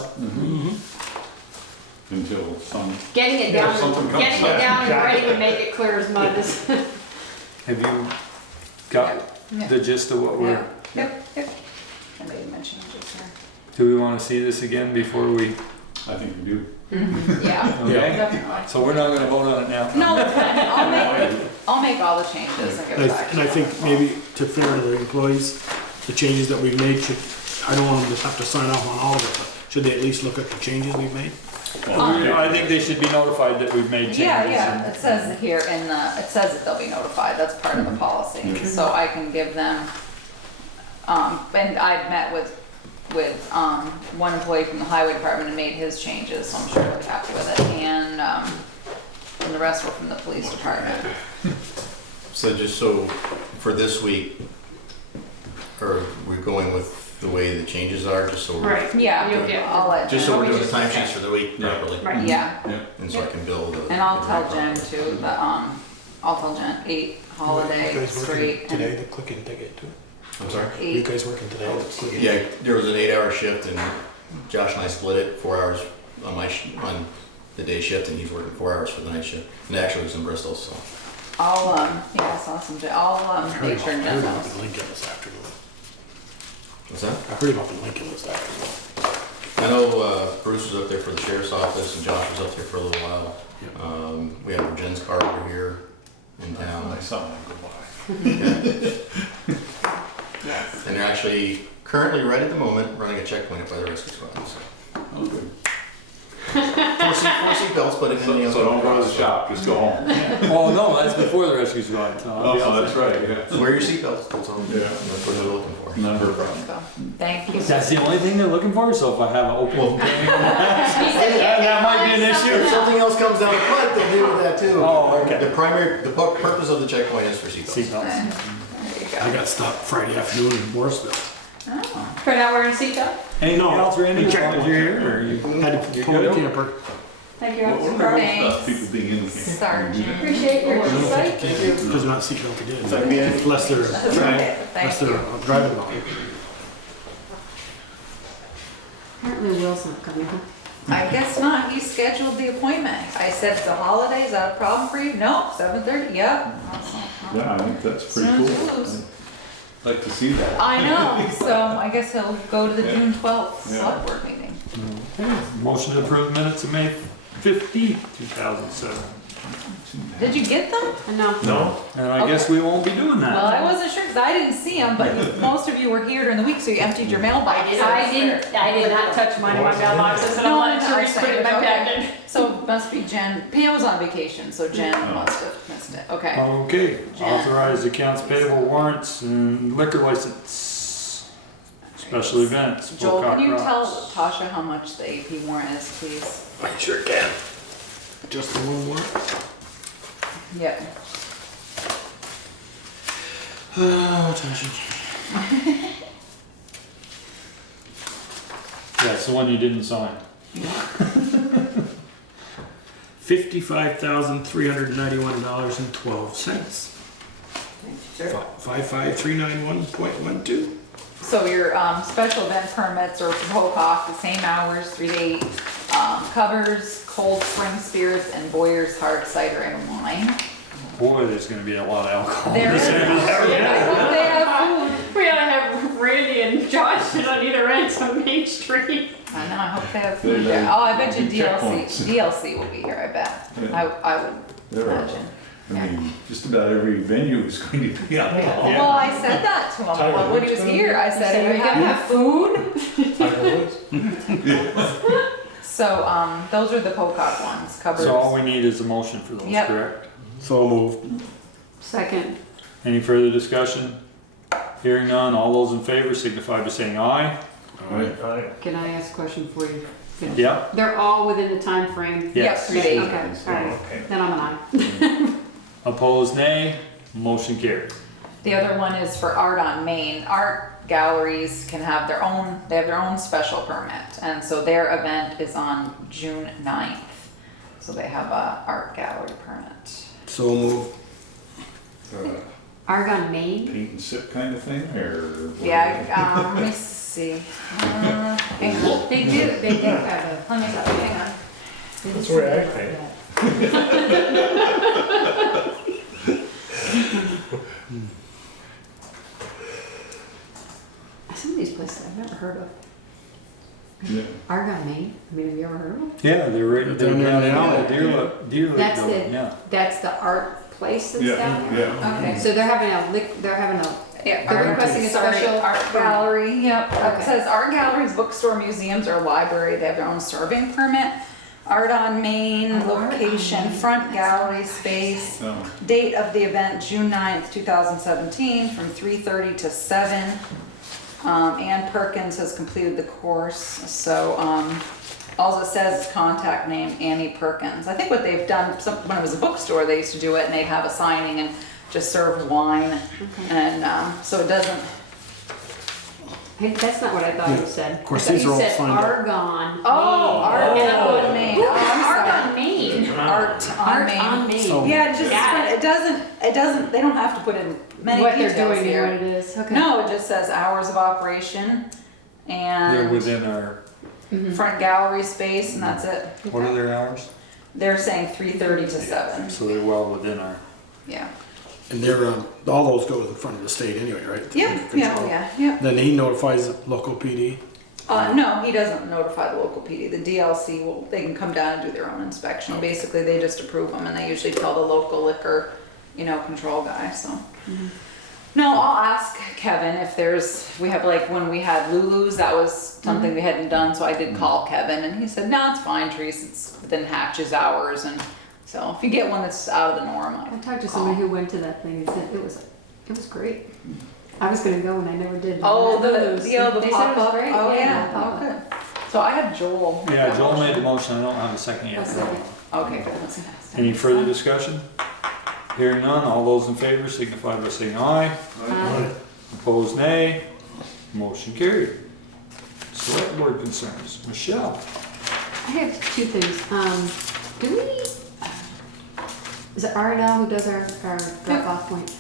Until some, Getting it Yeah, down, something comes getting it back. down and ready to make it clear as mud is. Have you got Yeah. the gist of what we're, Yep. I made my changes here. do we want to see this again before we, I think we do. Yeah, okay? definitely. So we're not gonna vote on it now? No, I'll make all the changes and give it back to And I you. think maybe to fair to the employees, the changes that we've made should, I don't want them to have to sign off on all of it, but should they at least look at the changes we've made? I think they should be notified that we've made changes. Yeah, it says it here in the, it says that they'll be notified, that's part of the policy, so I can give them, and I've met with, one employee from the highway department and made his changes, so I'm sure they'll be happy with it, and the rest were from the police department. So just so, for this week, or we're going with the way the changes are, just so we're, Right. Yeah, You'll get- I'll let just so Jen, we're doing the timesheets for the week properly. Right. yeah, And so I can bill the. and I'll tell Jen too, that, I'll tell Jen 8 holiday straight, Today, and the click-in ticket too? I'm sorry? You 8, guys working today? the click-in? Yeah, there was an 8-hour shift and Josh and I split it, 4 hours on on the day shift and he's working 4 hours for the night shift. And actually it was in Bristol, so. I'll, yeah, I saw some, I'll, make sure I Jen heard about knows. the Lincoln this afternoon. What's that? I heard about the Lincoln this afternoon. I know Bruce was up there for the sheriff's office and Josh was up there for a little while. We have Jen's car over here in town. I saw them go by. Yes. And they're actually currently, right at the moment, running a checkpoint up by the rescue squad. So. Oh, good. 4 seat belts, but if anything else. So don't go to the shop, just go home. Oh, no, that's before the rescue squad, so I'll be Oh, all that's set. right, yeah. So wear your seatbelts, that's all. Yeah. That's what they're looking for. Number of So, thank you. That's the only thing they're looking for, so if I have an open, Well, that might be an issue. if something else comes down the pipe, they'll deal with that too. Oh, okay. The purpose of the checkpoint is for seatbelts. Seatbelts. There I you go. got stopped Friday afternoon in Morrisville. Oh. For not wearing a seatbelt? Anything No. else, Randy, as long as you're here, or you? Had to You're pull the good? camper. Thank you. What about Thanks. people being in the camp? Sergeant. Appreciate your insight. Because they're not seatbelted in. That'd be it. Unless they're, Okay, unless thank they're you. driving along. Apparently Will's not coming, huh? I guess not, he scheduled the appointment. I said, it's a holiday, is that a problem for you? No, 7:30, yep. Yeah, I think that's pretty Snooze, cool. lose. I'd like to see that. I know, so I guess he'll go to the Yeah. June 12th Yeah. select board meeting. Motion to approve minutes of May 15th, 2007. Did you get them? No. No? And I guess we won't be doing Well, that. I wasn't sure, because I didn't see them, but most of you were here during the week, so you emptied your mailbox. I did not touch mine in my mailboxes, and I No, wanted to I reach put it in my okay. packet. So it must be Jen, Pam was on vacation, so Jen must have missed it, okay. Okay, Jen. authorize accounts payable warrants and liquor license, special events. Joel, can you Wilcox tell Rocks. Tasha how much the AP warrant is, please? I sure can. Just the one more. Yeah. Attention. Yeah, it's the one you didn't sign. $55,391.12. 55391.12. So your special event permits are for Pocock, the same hours, 3 to 8, covers Cold Spring Spirits and Boyer's Hard Cider and Wine. Boy, there's gonna be a lot of alcohol. There is, I hope they have food. We gotta have Randy and Josh sit on either ends of Main Street. I know, I hope they have food there. Oh, I bet you Checkpoints. DLC will be here, I bet. Yeah. I would There are. imagine. I mean, just about every venue is going to be alcohol. Well, I said that to him when he was here. I said, are you gonna have food? So, those are the Pocock ones, covers. So all we need is a motion for those, Yep. correct? So moved. Second. Any further discussion? Hearing none, all those in favor signify by saying aye. Can I ask a question before you finish? Yeah, They're all within the time frame. yes. 3 to 8. Okay, alright, Okay. then I'm an aye. Opposed, nay. Motion carried. The other one is for Art on Main. Art galleries can have their own, they have their own special permit. And so their event is on June 9th. So they have a art gallery permit. So move. Argonne, Maine? Paint and sip kind of thing, or? Yeah, let me see. Hang on. They do have a. Let me see, hang on. That's where I paint. Some of these places I've never heard of. Yeah. Argonne, Maine? I mean, have you ever heard of them? Yeah, they're right Down there in the alley. Deer Lake That's building, yeah. That's the art place that's Yeah, down there? yeah. Okay, so they're having Yeah, They're art- requesting a sorry, special art permit. gallery, yep. It Okay. says art galleries, bookstore, museums, or library, they have their own serving permit. Art on Main, Oh, Art on location, Main. front gallery space. Oh, Date of the event, June 9th, 2017, from 3:30 to 7. Ann Perkins has completed the course, so, all it says is contact name Annie Perkins. I think what they've done, when it was a bookstore, they used to do it and they'd have a signing and just serve wine. And, so it doesn't, Hey, that's not what I thought you said. Of course, I thought these are all You said signed up. Argonne. oh, art Maine. on Main. Who Oh, has I'm sorry. Argonne, Maine? Art on Art Main. on Maine. Oh. Yeah, it just, Got it doesn't, they don't have to put in many What details they're doing here. and what it is, okay. No, it just says hours of operation They're and within our, front gallery space, and that's it. what are their hours? They're saying 3:30 to 7. So they're well within our, Yeah. And they're, all those go in front of the state anyway, right? Yeah, Control. yeah. Then he notifies the local PD. No, he doesn't notify the local PD. The DLC will, they can come down and do their own inspection. Basically, they just approve them and they usually tell the local liquor, control guy, so. No, I'll ask Kevin if we have like, when we had Lulu's, that was something we hadn't done, so I did call Kevin and he said, no, it's fine, Teresa, it's within Hatch's hours, and so if you get one that's out of the norm, I talked to call. somebody who went to that thing and said it was great. I was gonna go and I never did. Oh, They the said it was pop-up? great. Oh, the yeah, oh, pop-up. good. So I have Joel. make yeah, that Joel motion. made the motion, I don't have a second I'll yet. second. Okay, good. That's nice. Any further discussion? Hearing none, all those in favor signify by saying aye. Opposed, nay. Motion carried. Select board concerns. Michelle? I have two things. Do we, is it R&L who does our drop off point?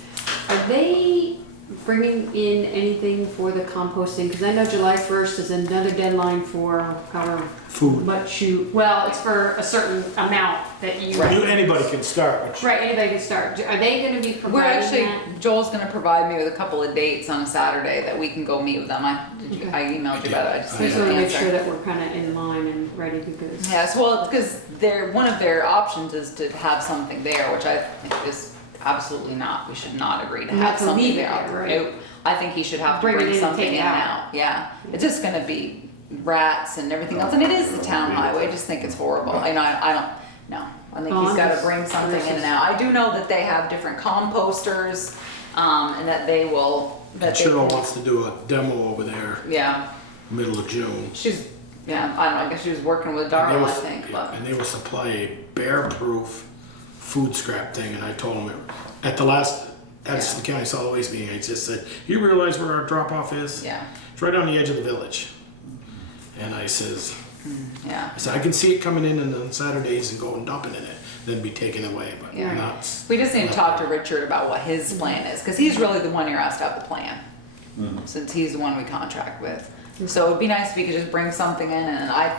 Are they bringing in anything for the composting? Because I know July 1st is another deadline for however Food. much well, it's for a certain amount that you. Anybody can start. which- Right, anybody can start. Are they gonna be We're providing actually, that? Joel's gonna provide me with a couple of dates on a Saturday that we can go meet with them. I emailed you about it, I just I just didn't wanna make sure answer. that we're kinda in line and ready because. Yes, well, because one of their options is to have something there, which I think is absolutely not, we should not agree to Not have to something leave it there. there, right. It- I think he should have to Bring it bring in and something take in it out. now, yeah. It's just gonna be rats and everything else, and it is the town highway, I just think it's horrible. I don't, no, I think Oh, he's I'm gotta just bring something in curious. and out. I do know that they have different composters, and that they will, that they Cheryl can- wants to do a demo over there, yeah, middle of June. she's, yeah, I don't know, I guess she was working with And they Darla, I will- think, but. And they will supply a bear-proof food scrap thing, and I told them, at the last, that's the county solid waste meeting, I just said, you realize where our drop-off is? Yeah, It's right on the edge of the village. And I says, yeah. I can see it coming in on Saturdays and going dumping in it, then be taken away, but Yeah. not. We just need to talk to Richard about what his plan is, because he's really the one you're asked to have the plan, since he's the one we contract with. So it'd be nice if he could just bring something in and I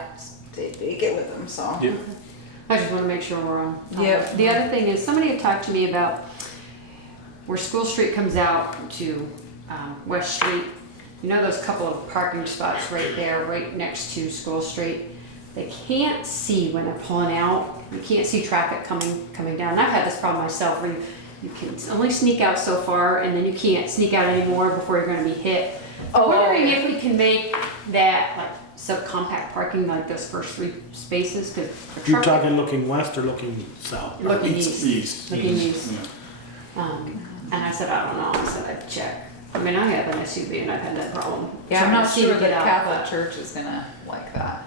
take it with him, so. Yeah. I just wanna make sure we're on. Yep. The other thing is, somebody had talked to me about where School Street comes out to West Street. You know those couple of parking spots right there, right next to School Street? They can't see when they're pulling out. You can't see traffic coming down. And I've had this problem myself where you can only sneak out so far and then you can't sneak out anymore before you're gonna be hit. I'm Oh, wondering yeah. if we can make that like subcompact parking, like those first 3 spaces, because. You're talking looking west or looking south? Or Looking east. East. Looking east. And I said, I don't know, I said I'd check. I mean, I have an SUV and I've had that problem. Yeah, I'm trying not to see sure to the get out, Catholic but- Church is gonna like that.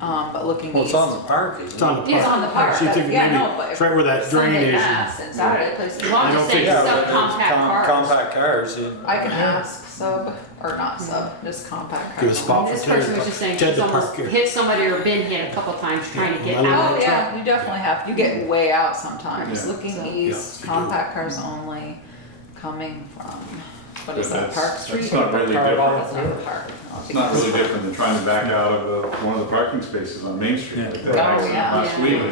but looking Well, east. it's on the park, isn't it? It's on the park. It's on the park, So you but- think yeah, maybe no, but it's right where that drain Sunday is. Mass and Saturday places. As long I as don't they think- say Yeah, but it's subcompact cars. compact cars. I can ask sub, or not sub, just compact Give a cars. spot for This Ted. person was just saying Ted she's to almost park here. hit somebody or been hit a couple times trying to get Yeah. out. Oh, yeah, you definitely have, you get way out sometimes, Yeah. looking So- east, Yeah, you do. compact cars only, coming from, what is But that, that's- Park that's Street? not really different. That's not the park. It's not really different than trying to back out of one of the parking spaces on Main Street. Like that Oh, accident yeah. last week,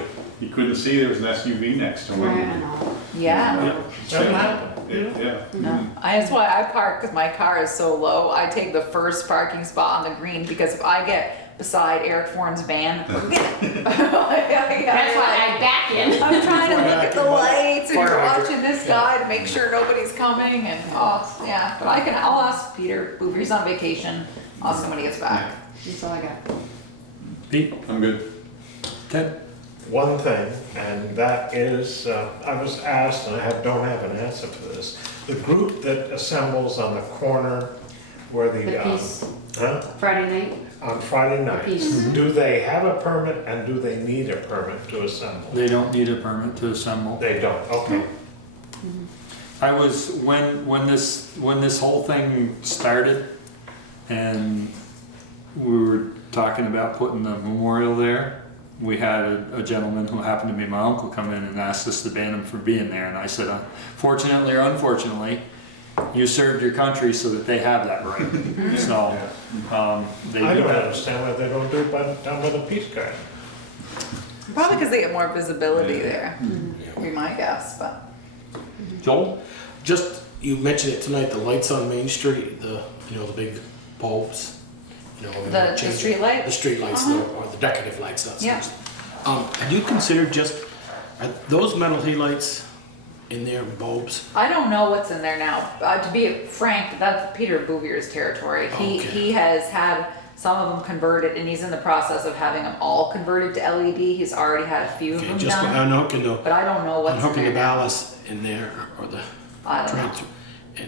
you couldn't see there was an SUV next to Right, I him. know. Yeah. That'll happen. Yeah. No, that's why I park, because my car is so low, I take the first parking spot on the green, because if I get beside Eric Fourn's van, forget it. That's why I back in. I'm trying to look at the lights and you're Fire hydrant. watching this guy to make sure nobody's coming and, oh, yeah, but I'll ask Peter Boover, he's on vacation, I'll ask him when he gets back. That's all I got. Pete, I'm good. Ted? One thing, and that is, I was asked, and don't have an answer for this, the group that assembles on the corner where The the, piece, huh? Friday night, On Friday nights, piece. do they have a permit and do they need a permit to assemble? They don't need a permit to assemble. They don't, okay. I was, when this whole thing started, and we were talking about putting the memorial there, we had a gentleman who happened to be my uncle come in and asked us to ban him for being there, and I said, fortunately or unfortunately, you served your country so that they have that right. So, they I do don't that. understand why they don't do it down by the Peace Garden. Probably because they get more visibility there, would be my guess, but. Joel? Just, you mentioned it tonight, the lights on Main Street, the big bulbs. The street light? The street lights, or the decorative lights, that's. Yeah. Have you considered are those metal halides in there, bulbs? I don't know what's in there now. To be frank, that's Peter Bouvier's territory. Okay. He has had some of them converted, and he's in the process of having them all converted to LED. He's already had a few of Okay, them just done, unhooking but I don't know what's in unhooking the there now. ballast in there, or the I don't know. transfer.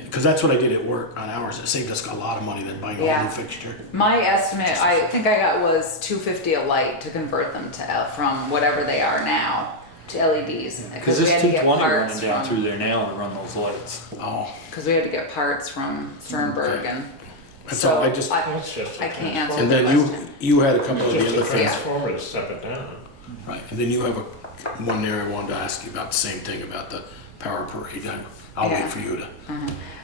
Because that's what I did at work on ours. It saved us a lot of money than buying a Yeah. whole new fixture. My estimate, I think I got was $250 a light to convert them to from whatever they are now to LEDs. Because we this had to get 220 parts running down from, through there now to run those lights. Oh, because we had to get parts from Sternberg Okay. and. That's so all, I just- That's just. I can't answer and the then question. you had a couple of Just the a other things. transformer to step it down. Right, and then you have one there I wanted to ask you about the same thing about the power parade. I'll Yeah. wait for you to.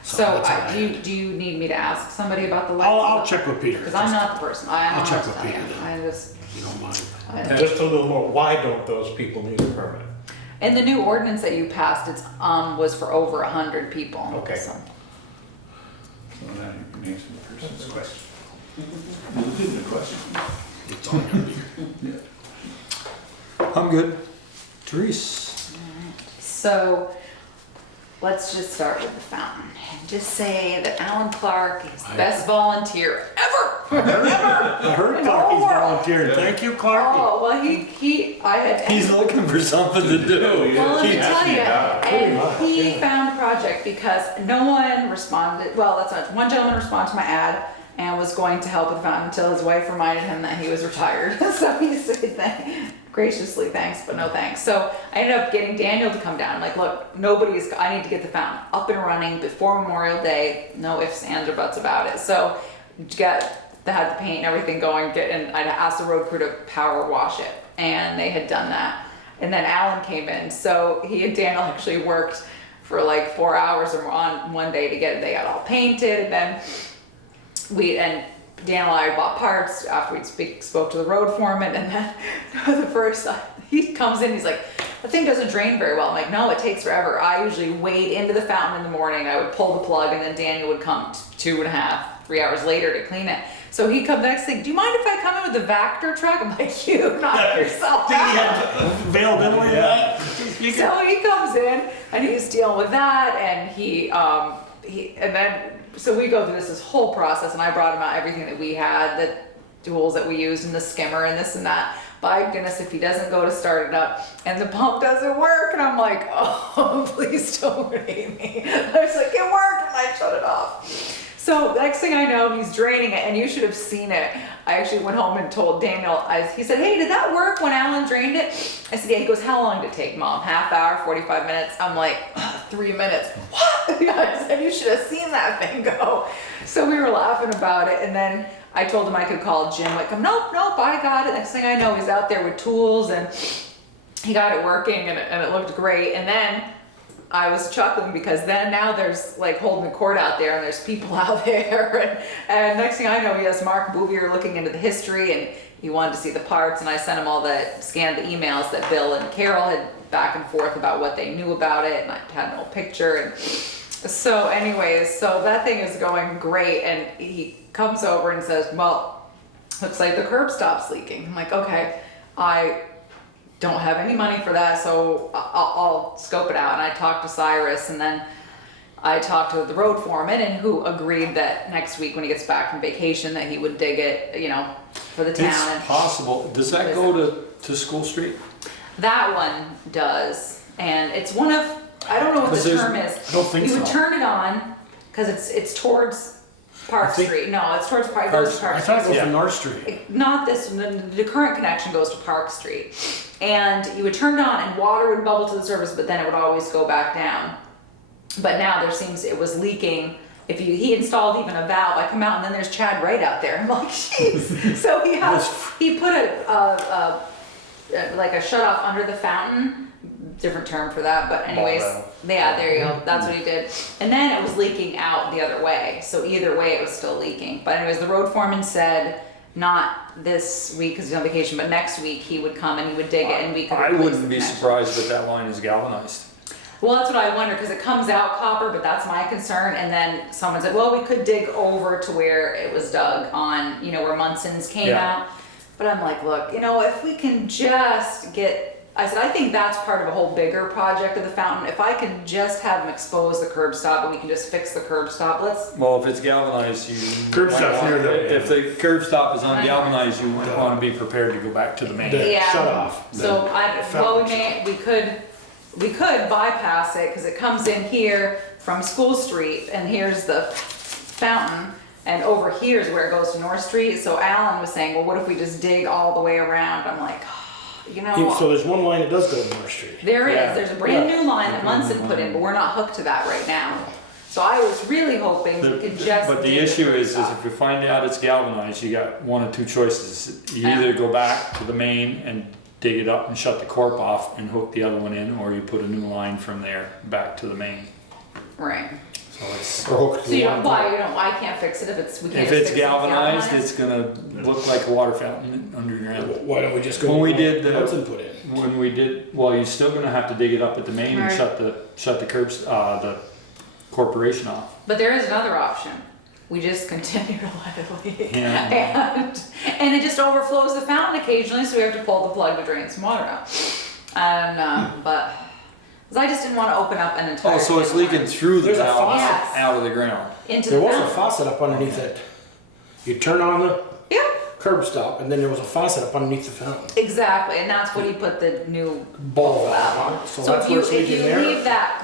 So, that's all I had. do you need me to ask somebody about the lights? I'll check with Peter. Because I'm not the person. I I'll don't check know with what to tell Peter you. then. I just, If you don't mind. Just a little more, why don't those people need a permit? in the new ordinance that you passed, it's, was for over 100 people. Okay. So. So now you can answer the person's question. The question. It's all gonna be here. I'm good. Therese? So, let's just start with the fountain and just say that Alan Clark is the best volunteer ever. I heard In the Clarky's whole world. volunteering. Thank you, Clarky. Oh, well, I had. He's looking for something to do. Well, let me He tell asked me you, about it. and he found a project because no one responded, well, that's not, one gentleman responded to my ad and was going to help with the fountain until his wife reminded him that he was retired. So he said graciously thanks, but no thanks. So I ended up getting Daniel to come down. I'm like, look, I need to get the fountain up and running before Memorial Day. No ifs, ands, or buts about it. So had the paint and everything going, and I'd asked the road crew to power wash it, and they had done that. And then Alan came in, so he and Daniel actually worked for like 4 hours or more on one day to get it. They got all painted, and then Daniel and I bought parts after we spoke to the road foreman, and then the first he comes in, he's like, the thing doesn't drain very well. I'm like, no, it takes forever. I usually wade into the fountain in the morning, I would pull the plug, and then Daniel would come 2.5, 3 hours later to clean it. So he comes next thing, do you mind if I come in with the Vector truck? I'm like, you knock yourself out. Availability of that? So he comes in and he's dealing with that, and so we go through this whole process, and I brought him out everything that we had, the tools that we used, and the skimmer and this and that. By goodness, if he doesn't go to start it up and the pump doesn't work, and I'm like, oh, please don't hate me. I was like, it worked, and I shut it off. So next thing I know, he's draining it, and you should have seen it. I actually went home and told Daniel, he said, hey, did that work when Alan drained it? I said, yeah. He goes, how long did it take, Mom? Half hour, 45 minutes? I'm like, 3 minutes. What? I said, you should have seen that thing go. So we were laughing about it, and then I told him I could call Jim, like, nope, I got it. Next thing I know, he's out there with tools, and he got it working, and it looked great. And then I was chuckling because then now there's like holding the cord out there and there's people out there and next thing I know he has Mark Bouvier looking into the history and he wanted to see the parts and I sent him all scanned the emails that Bill and Carol had back and forth about what they knew about it and I had no picture and so anyways, so that thing is going great and he comes over and says, well, looks like the curb stop's leaking. I'm like, okay, I don't have any money for that, so I'll scope it out. And I talked to Cyrus, and then I talked to the road foreman, and who agreed that next week when he gets back from vacation that he would dig it, for the town. It's possible. Does that go to School Street? That one does, and it's one of, I don't know what the term is. I don't think You would so. turn it on, because it's towards Park Street. No, it's towards Park Street. I thought it goes to North Street. Not this, the current connection goes to Park Street. And you would turn it on and water would bubble to the surface, but then it would always go back down. But now it was leaking. He installed even a valve, I come out and then there's Chad right out there. I'm like, jeez. So he put like a shut off under the fountain, different term for that, but anyways, yeah, there you go, that's what he did. And then it was leaking out the other way, so either way it was still leaking. But anyways, the road foreman said, not this week because he's on vacation, but next week he would come and he would dig it and we could I replace wouldn't the be connection. surprised if that line is galvanized. Well, that's what I wonder because it comes out copper, but that's my concern. And then someone said, well, we could dig over to where it was dug on, where Munson's came out. But I'm like, look, if we can just I said, I think that's part of a whole bigger project of the fountain. If I can just have them expose the curb stop and we can just fix the curb stop, Well, if it's galvanized, Curb stop's near the- if the curb stop is ungalvanized, you want to be prepared to go back to the main. Shut off. So we could bypass it because it comes in here from School Street and here's the fountain and over here is where it goes to North Street. So Alan was saying, well, what if we just dig all the way around? I'm like, So there's one line that does go to North Street. there is. Yeah. There's a brand new line that Munson put in, but we're not hooked to that right now. So I was really hoping we could just. But the dig issue curb is stop. if you find out it's galvanized, you got one of two choices. You Yeah. either go back to the main and dig it up and shut the corp off and hook the other one in, or you put a new line from there back to the main. Right. So it's, Or hooked to So the you one. don't, I can't fix it we can't if just it's fix it galvanized, it's gonna look like a water fountain underground. Why don't we just go? When we with did what the- Hudson put in. When we did, well, you're still gonna have to dig it up at the main and Right. shut the curbs, the corporation off. But there is another option. We just continue to let it leak. Yeah. And it just overflows the fountain occasionally, so we have to pull the plug to drain some water out. And, but, because I just didn't want to open up an entire. Oh, so it's leaking through the There's a valve faucet. out of the ground. Into There the was a fountain. faucet up underneath it. You turn on the Yeah, curb stop and then there was a faucet up underneath the fountain. exactly, and that's what he put the new Ball valve on. on. So So that's if where you, it's if you leaking there? leave that,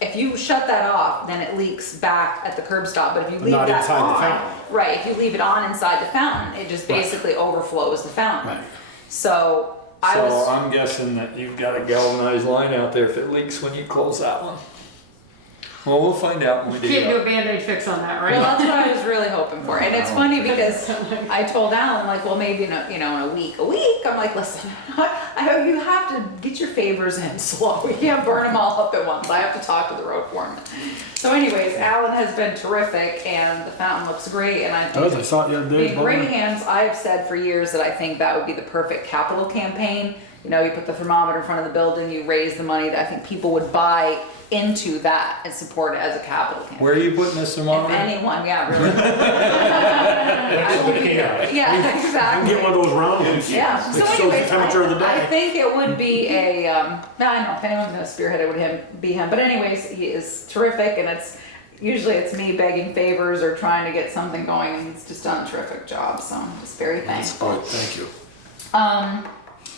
if you shut that off, then it leaks back at the curb stop, but if you leave Not that inside the on. fountain. Right, if you leave it on inside the fountain, it just Right. basically overflows the fountain. Right. So I So was, I'm guessing that you've got a galvanized line out there if it leaks when you close that one. Well, we'll find out when we dig Can't it do up. a Band-Aid fix on that, right? well, that's what I was really hoping for. And it's funny because I told Alan, like, well, maybe in a week. I'm like, listen, you have to get your favors in slow. We can't burn them all up at once. I have to talk to the road foreman. So anyways, Alan has been terrific and the fountain looks great and I I think thought the other day. in great hands. I've said for years that I think that would be the perfect capital campaign. You put the thermometer in front of the building, you raise the money that I think people would buy into that and support it as a capital campaign. Where are you putting this If thermometer? anyone, yeah, really. Yeah, I can exactly. get one of those round ones. Yeah, It so shows the anyways, temperature of the I day. think it would be I don't know if anyone's gonna spearhead it, would be him, but anyways, he is terrific and usually it's me begging favors or trying to get something going and he's just done a terrific job, so I'm just very thankful. Good, thank you.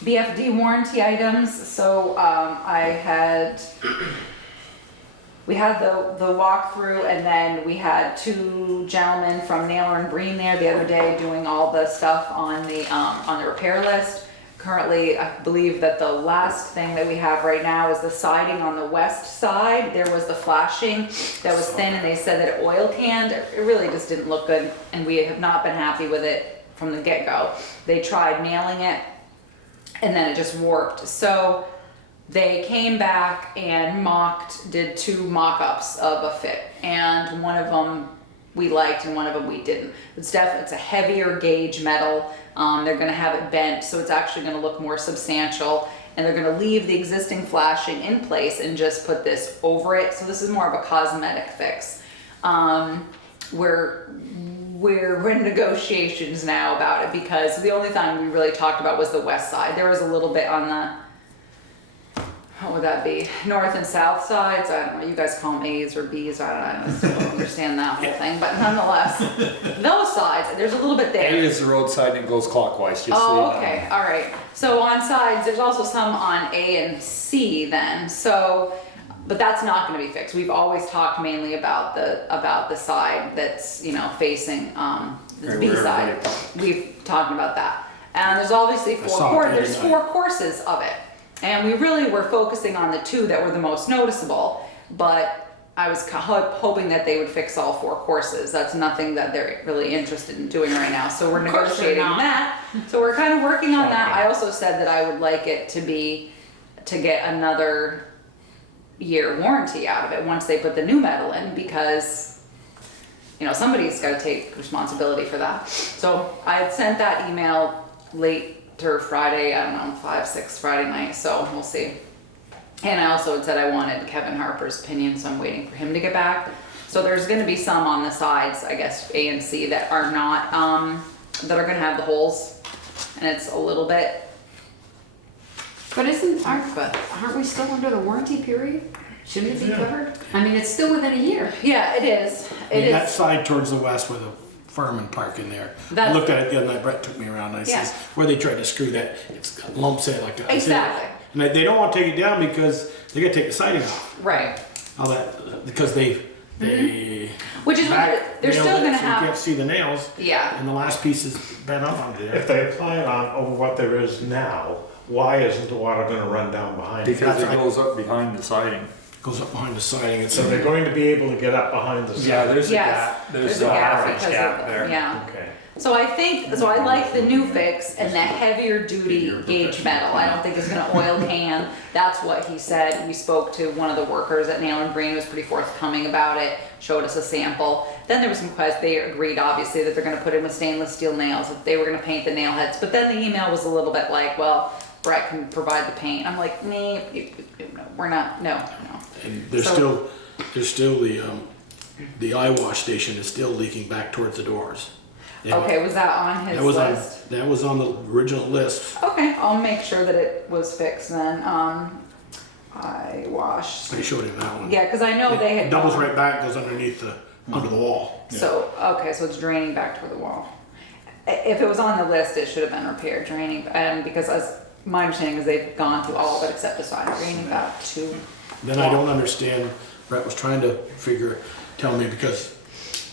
BFD warranty items, so we had the walkthrough, and then we had 2 gentlemen from Naylor and Breen there the other day doing all the stuff on the repair list. Currently, I believe that the last thing that we have right now is the siding on the west side. There was the flashing that was thin, and they said that it oil canned. It really just didn't look good, and we have not been happy with it from the get-go. They tried nailing it, and then it just warped. So they came back and did 2 mock-ups of a fit, and one of them we liked and one of them we didn't. It's a heavier gauge metal. They're gonna have it bent, so it's actually gonna look more substantial, and they're gonna leave the existing flashing in place and just put this over it. So this is more of a cosmetic fix. We're in negotiations now about it, because the only time we really talked about was the west side. There was a little bit on the, what would that be? North and south sides? I don't know, you guys call them A's or B's, I still don't understand that whole thing, but nonetheless, those sides, there's a little bit there. A is the roadside and it goes clockwise, just so you know. Oh, okay, all right. So on sides, there's also some on A and C then, so, but that's not gonna be fixed. We've always talked mainly about the side that's, facing, the B side. We've talked about that. And there's obviously 4 courses of it. And we really were focusing on the 2 that were the most noticeable, but I was hoping that they would fix all 4 courses. That's nothing that they're really interested in doing right now. So we're negotiating that. So we're kind of working on that. I also said that I would like it to get another year warranty out of it once they put the new metal in, because somebody's got to take responsibility for that. So I had sent that email late Friday, I don't know, 5, 6 Friday night, so we'll see. And I also had said I wanted Kevin Harper's opinion, so I'm waiting for him to get back. So there's gonna be some on the sides, I guess, A and C, that are not, that are gonna have the holes, and it's a little bit. But aren't we still under the warranty period? Shouldn't it be covered? I mean, it's still within a year. Yeah, it is. That side towards the west where the fireman park in there. I looked at it the other night, Brett took me around, and I says, where they tried to screw that, it's got lumps in it like that. Exactly. And they don't want to take it down because they gotta take the siding off. Right. All that, because they Which is what they're still nailed it, gonna so you have. can't see the nails, Yeah. and the last piece is bent up onto If there. they apply it on over what there is now, why isn't the water gonna run down behind it? Because it goes up behind the siding. Goes up behind the siding, it's. So they're going to be able to get up behind the Yeah, side? there's a Yes, gap, there's a gap large because gap of, there. yeah. Okay. So I like the new fix and the heavier duty gauge metal. I don't think it's gonna oil can. That's what he said. We spoke to one of the workers at Nail and Green, who was pretty forthcoming about it, showed us a sample. Then there was some questions, they agreed obviously that they're gonna put in with stainless steel nails, that they were gonna paint the nail heads. But then the email was a little bit like, well, Brett can provide the paint. I'm like, nah, we're not, no. And there's still the eye wash station is still leaking back towards the doors. Okay, was that on his list? That was on the original list. Okay, I'll make sure that it was fixed then. Eye wash. I showed him that one. Yeah, because I know they had. It doubles right back, goes underneath under the wall. So, okay, so it's draining back toward the wall. If it was on the list, it should have been repaired, draining, because my understanding is they've gone through all of it except the side, draining back to. Then I don't understand, Brett was trying to tell me, because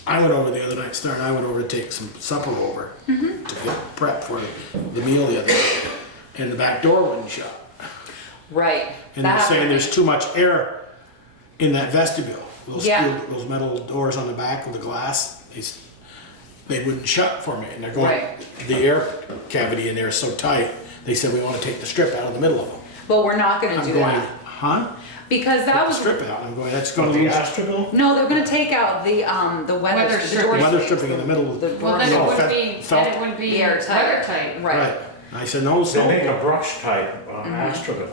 I went over the other night, I went over to take some supper over to get prep for the meal the other night, and the back door wouldn't shut. Right. And they're saying there's too much air in that vestibule. Those metal doors on the back of the glass, they wouldn't shut for me, and they're going, the air cavity in there is so tight, they said we want to take the strip out of the middle of them. But we're not gonna do that. Huh? Because that was. Strip out, I'm going, that's gonna The lose. Astragal? No, they're gonna take out the weather stripping. Weather stripping in the middle of The the. Well, then No, it wouldn't felt- be airtight. weathertight. Right, I said, no, They make so, a brush type Astragal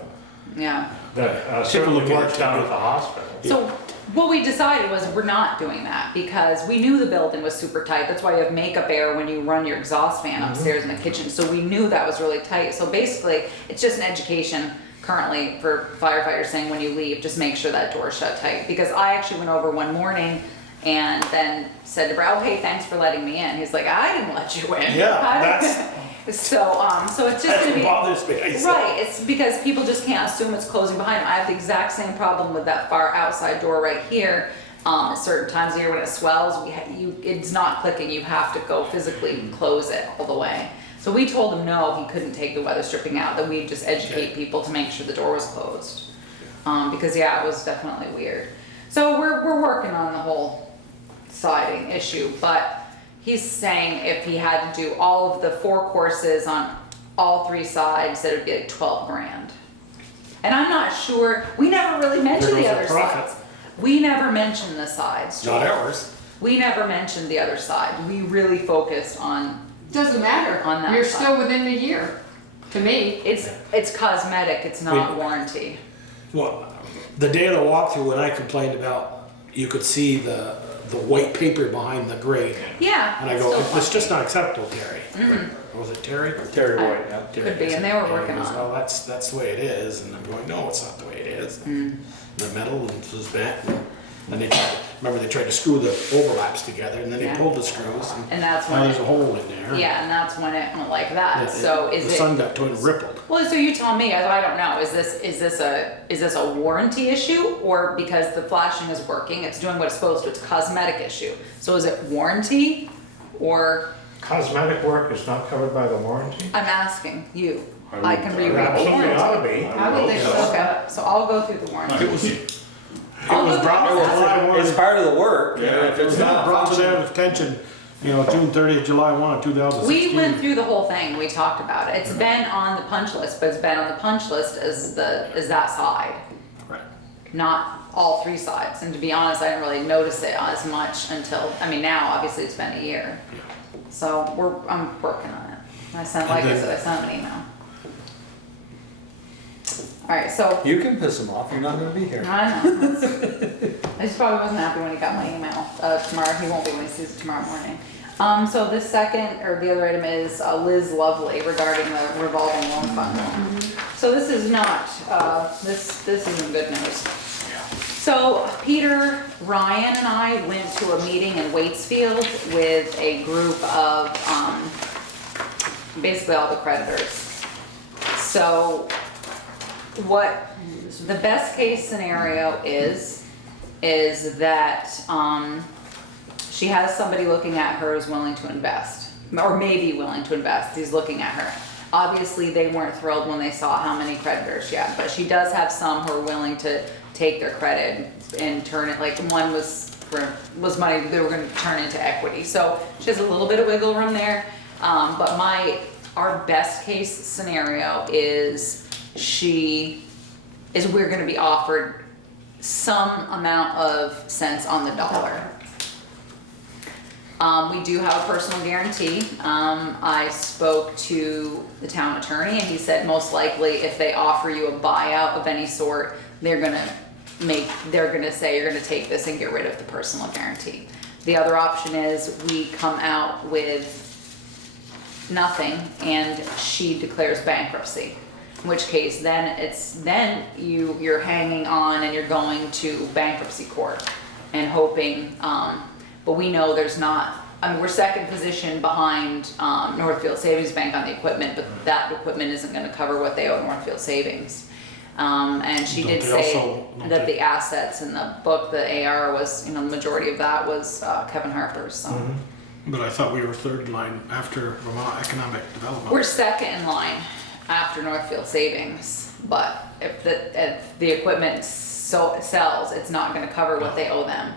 yeah. that certainly look at works it. down at the hospital. So what we decided was we're not doing that because we knew the building was super tight. That's why you have makeup air when you run your exhaust fan upstairs in the kitchen. So we knew that was really tight. So basically, it's just an education currently for firefighters saying when you leave, just make sure that door's shut tight. Because I actually went over one morning and then said to Brad, oh, hey, thanks for letting me in. He's like, I didn't let you in. Yeah, So it's just gonna be. Bothers me. I said. Right, it's because people just can't assume it's closing behind them. I have the exact same problem with that far outside door right here. At certain times of year when it swells, it's not clicking, you have to go physically close it all the way. So we told him no, he couldn't take the weather stripping out, that we'd just educate people to make sure the door was closed. Because yeah, it was definitely weird. So we're working on the whole siding issue, but he's saying if he had to do all of the 4 courses on all 3 sides, that it'd be like 12 grand. And I'm not sure, we never really mentioned There the goes other the profit. sides. We never mentioned the sides. Not Joel. ours. We never mentioned the other side. We really focused on, Doesn't matter. On that You're side. still within the year, to me. it's cosmetic, it's not Wait. warranty. Well, the day of the walkthrough, when I complained about, you could see the white paper behind the grate. Yeah. And I it's go, still it's fine. just not acceptable, Terry. Or was it Terry? Terry White, yeah. Terry. Could be, and they were working he goes, on it. well, that's the way it is. And I'm going, no, it's not the way it is. The metal was bent. And they tried to screw the overlaps together, and then they Yeah. pulled the screws. And that's Now when there's a hole in there. Yeah, and that's when it went like that. Yeah, So is the it? sun got totally rippled. Well, so you tell me. I don't know. Is this a warranty issue, or because the flashing is working, it's doing what it's supposed to? It's a cosmetic issue. So is it warranty, or Cosmetic work is not covered by the warranty? I'm asking you. I I can would- reread the Absolutely warranty. ought to be. I would think so. Okay, so I'll go through the warranty. It was I'll go brought through to the July 1. It's part of the work. Yeah, If it's not brought to functioning. their attention, June 30th, July 1, 2016. We went through the whole thing. We talked about it. It's been on the punch list, but it's been on the punch list as that side, Right. not all 3 sides. And to be honest, I didn't really notice it as much until, now obviously it's been a year. So I'm working on it. I sent an email. All right, so You can piss him off, you're not gonna be here. I know. I just probably wasn't happy when he got my email tomorrow. He won't be when he sees it tomorrow morning. So the other item is Liz Lovely regarding the revolving loan fund. So this is not, this isn't good news. So Peter, Ryan and I went to a meeting in Waitsfield with a group of, basically all the creditors. So what the best case scenario is that she has somebody looking at her who's willing to invest, or maybe willing to invest. He's looking at her. Obviously, they weren't thrilled when they saw how many creditors she had, but she does have some who are willing to take their credit and turn it, like one was money that they were going to turn into equity. So she has a little bit of wiggle room there. But our best case scenario is we're going to be offered some amount of cents on the dollar. We do have a personal guarantee. I spoke to the town attorney and he said most likely if they offer you a buyout of any sort, they're gonna say you're gonna take this and get rid of the personal guarantee. The other option is we come out with nothing and she declares bankruptcy. In which case then you're hanging on and you're going to bankruptcy court and hoping, but we know there's not, we're second position behind Northfield Savings Bank on the equipment, but that equipment isn't gonna cover what they owe Northfield Savings. And she did say that the assets in the book, the AR was, the majority of that was Kevin Harper's, so. But I thought we were third in line after Vermont Economic Development. We're second in line after Northfield Savings, but if the equipment sells, it's not gonna cover what they owe them.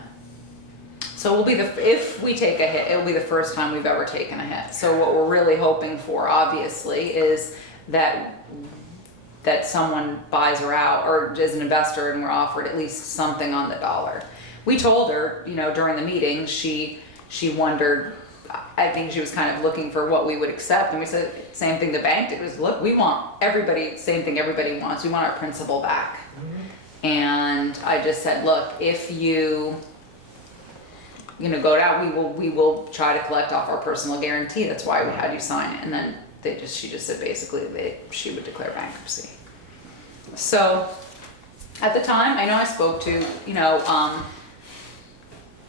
So we'll be if we take a hit, it'll be the first time we've ever taken a hit. So what we're really hoping for, obviously, is that someone buys her out or is an investor and we're offered at least something on the dollar. We told her, during the meeting, she wondered, I think she was kind of looking for what we would accept, and we said same thing the bank did, was look, we want same thing everybody wants, we want our principal back. And I just said, look, if you go down, we will try to collect off our personal guarantee, that's why we had you sign it. And then she just said basically she would declare bankruptcy. So at the time, I know I spoke to,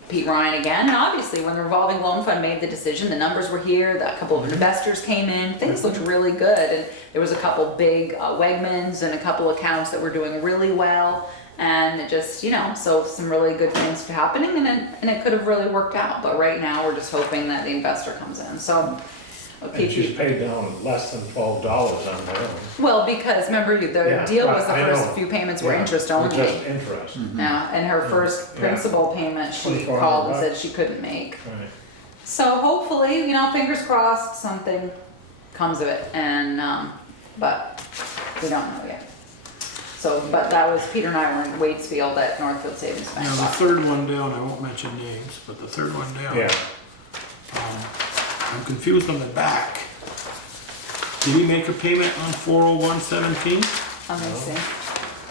Pete Ryan again, and obviously when the revolving loan fund made the decision, the numbers were here, a couple of investors came in, things looked really good, and there was a couple big Wegmans and a couple accounts that were doing really well, and it just, you know, so some really good things were happening, and it could have really worked out, but right now we're just hoping that the investor comes in, so. we'll And keep she's you- paid down less than $12 on her own. Well, because remember, the Yeah, deal was the I first know. few payments were Yeah, interest were only. Just interest. Yeah, and her first Yeah. principal payment, she 2,400 called and said bucks. she couldn't make. Right. So hopefully, you know, fingers crossed, something comes of it, and, but we don't know yet. So, but that was, Peter and I were in Waitsfield at Northfield Savings Bank. Now, the third one down, I won't mention names, but the third one down. Yeah. I'm confused on the back. Did he make a payment on 40117? Let me see.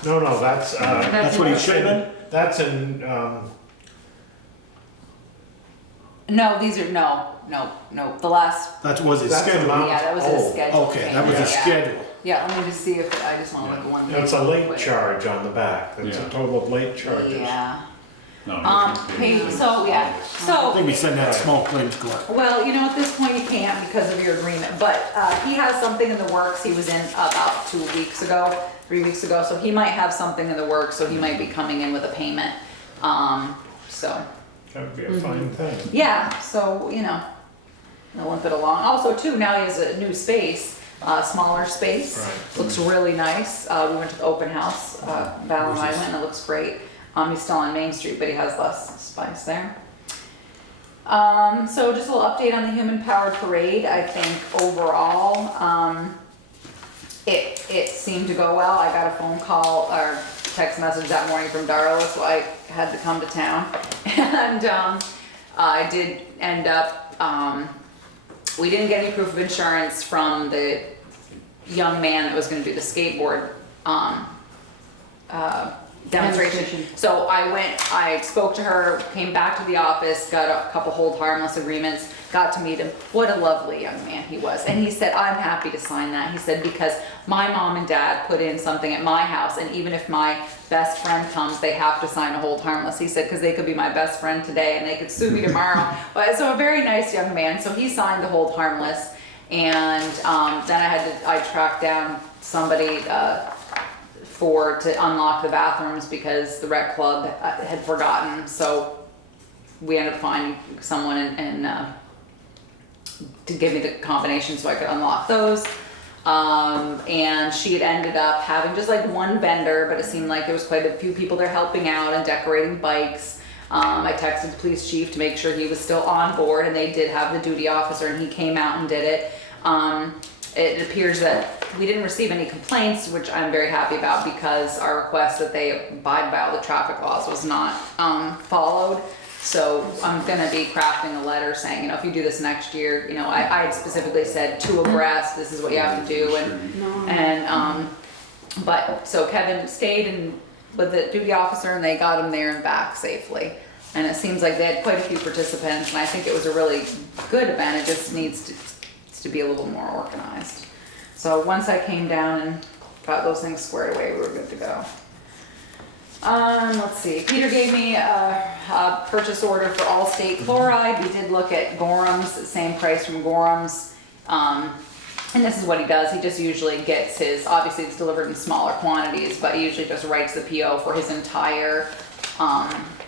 No, that's, That's what he should have been? that's in, No, these are, no, the last, That was his That's schedule. amount- yeah, that was his Oh, schedule. Okay, that was payment, his yeah. schedule. Yeah, let me just see if, I just wanna look at one. it's a page real late quick. charge on the back. It's a Yeah. total of late charges. Yeah, No, so, yeah, I so. think we send that small claims court. Well, you know, at this point you can't because of your agreement, but he has something in the works. He was in about 3 weeks ago, so he might have something in the works, so he might be coming in with a payment. So, That would be a fine thing. yeah, so, you know, they'll limp it along. Also too, now he has a new space, smaller space. Right. Looks really nice. We went to the open house, Val and I went, and it looks great. He's still on Main Street, but he has less spice there. So just a little update on the Human Powered Parade. I think overall, it seemed to go well. I got a phone call or text message that morning from Darla, so I had to come to town. And I did end up, we didn't get any proof of insurance from the young man that was gonna do the skateboard demonstration. So I spoke to her, came back to the office, got a couple hold harmless agreements, got to meet him. What a lovely young man he was. And he said, I'm happy to sign that. He said, because my mom and dad put in something at my house, and even if my best friend comes, they have to sign a hold harmless. He said, because they could be my best friend today and they could sue me tomorrow. But so a very nice young man. So he signed the hold harmless. And then I tracked down somebody to unlock the bathrooms because the rec club had forgotten. So we ended up finding someone and to give me the combination so I could unlock those. And she had ended up having just like one vendor, but it seemed like there was quite a few people there helping out and decorating bikes. I texted the police chief to make sure he was still on board, and they did have the duty officer, and he came out and did it. It appears that we didn't receive any complaints, which I'm very happy about, because our request that they abide by all the traffic laws was not followed. So I'm gonna be crafting a letter saying, you know, if you do this next year, you know, I had specifically said 2 abreast, this is what you have to do, but so Kevin stayed with the duty officer, and they got him there and back safely. And it seems like they had quite a few participants, and I think it was a really good event. It just needs to be a little more organized. So once I came down and got those things squared away, we were good to go. Let's see, Peter gave me a purchase order for All-State Chloride. We did look at Gorham's, same price from Gorham's. And this is what he does. He just usually gets his, obviously it's delivered in smaller quantities, but he usually just writes the PO for his entire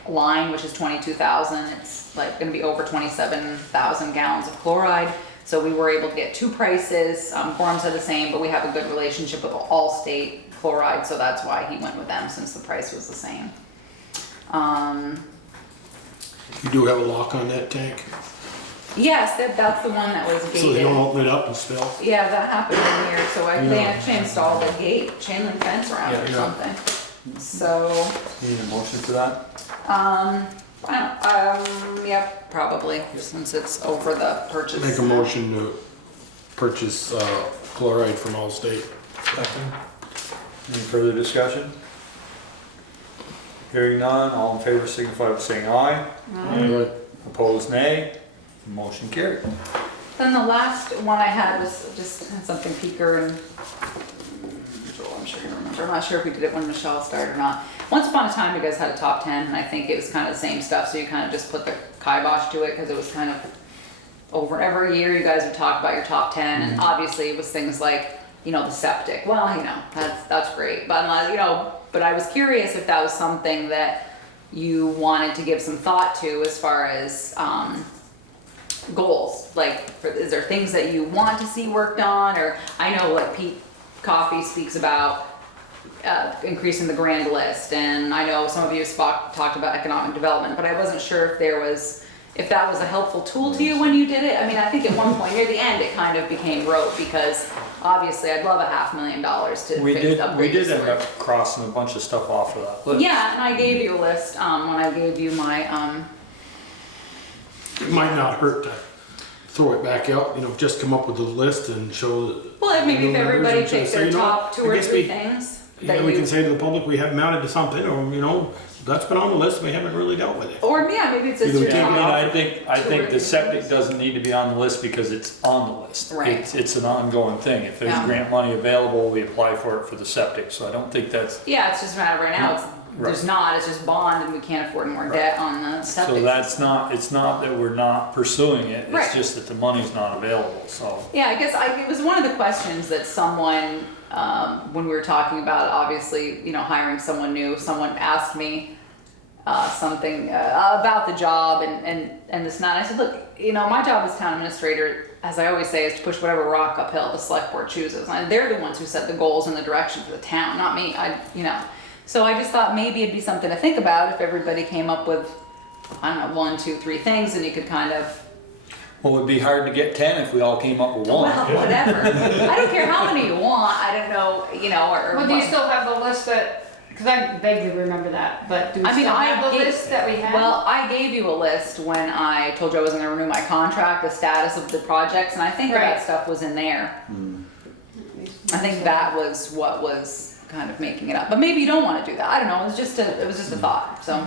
line, which is 22,000. It's like gonna be over 27,000 gallons of chloride. So we were able to get 2 prices. Gorham's are the same, but we have a good relationship with All-State Chloride, so that's why he went with them, since the price was the same. You do have a lock on that tank, Yes, that's the one that was so they don't gated. open it up and spill. Yeah, that happened in here, so they Yeah. actually installed a gate, chain link fence around it or Yeah. something. So, Need a motion for that? yeah, probably, since it's over the purchase. Make a motion to purchase chloride from Allstate. Any further discussion? Hearing none, all in favor signify by saying aye. Right. Opposed, nay. Motion carried. Then the last one I had was just something Peter and Joel, I'm sure you remember. I'm not sure if we did it when Michelle started or not. Once upon a time, you guys had a top 10, and I think it was kind of the same stuff, so you kind of just put the kibosh to it, because it was kind of over every year you guys would talk about your top 10, and obviously it was things like, you know, the septic. Well, you know, that's great, but you know, but I was curious if that was something that you wanted to give some thought to as far as goals. Like, is there things that you want to see worked on? Or I know like Pete Coffey speaks about increasing the grand list, and I know some of you talked about economic development, but I wasn't sure if that was a helpful tool to you when you did it. I mean, I think at one point near the end it kind of became rote, because obviously I'd love $500,000 to fix up. We did end up crossing a bunch of stuff off of that list. Yeah, and I gave you a list when I gave you my It might not hurt to throw it back out, you know, just come up with a list and show. well, maybe if everybody picked picked their top 2 or 3 things that We can say to the public, we have mounted to something, or, you know, that's been on the list, we haven't really dealt with it. or yeah, maybe it's just Either we your take it top. off. I think the septic doesn't need to be on the list because it's on the list. Right. It's an ongoing thing. If there's Yeah. grant money available, we apply for it for the septic, so I don't think that's, Yeah, it's just a matter right now. There's not. It's just bond, and we can't afford more debt on the septic. so that's not, it's not that we're not pursuing it, Right. it's just that the money's not available, so. Yeah, I guess it was one of the questions that someone, when we were talking about, obviously, you know, hiring someone new, someone asked me something about the job and this and that. And I said, look, you know, my job as town administrator, as I always say, is to push whatever rock uphill the select board chooses. And they're the ones who set the goals and the direction for the town, not me. You know. So I just thought maybe it'd be something to think about if everybody came up with, I don't know, 1, 2, 3 things, and you could kind of. Well, it'd be hard to get 10 if we all came up with one. Well, whatever. I don't care how many you want. I don't know, you know, or. Well, do you still have the list that, because I vaguely remember that, but do we I mean, still have the gave- list that we had? Well, I gave you a list when I told you I was gonna renew my contract, the status of the projects, and I think Right. that stuff was in there. I think that was what was kind of making it up, but maybe you don't wanna do that, I don't know, it was just a thought, so.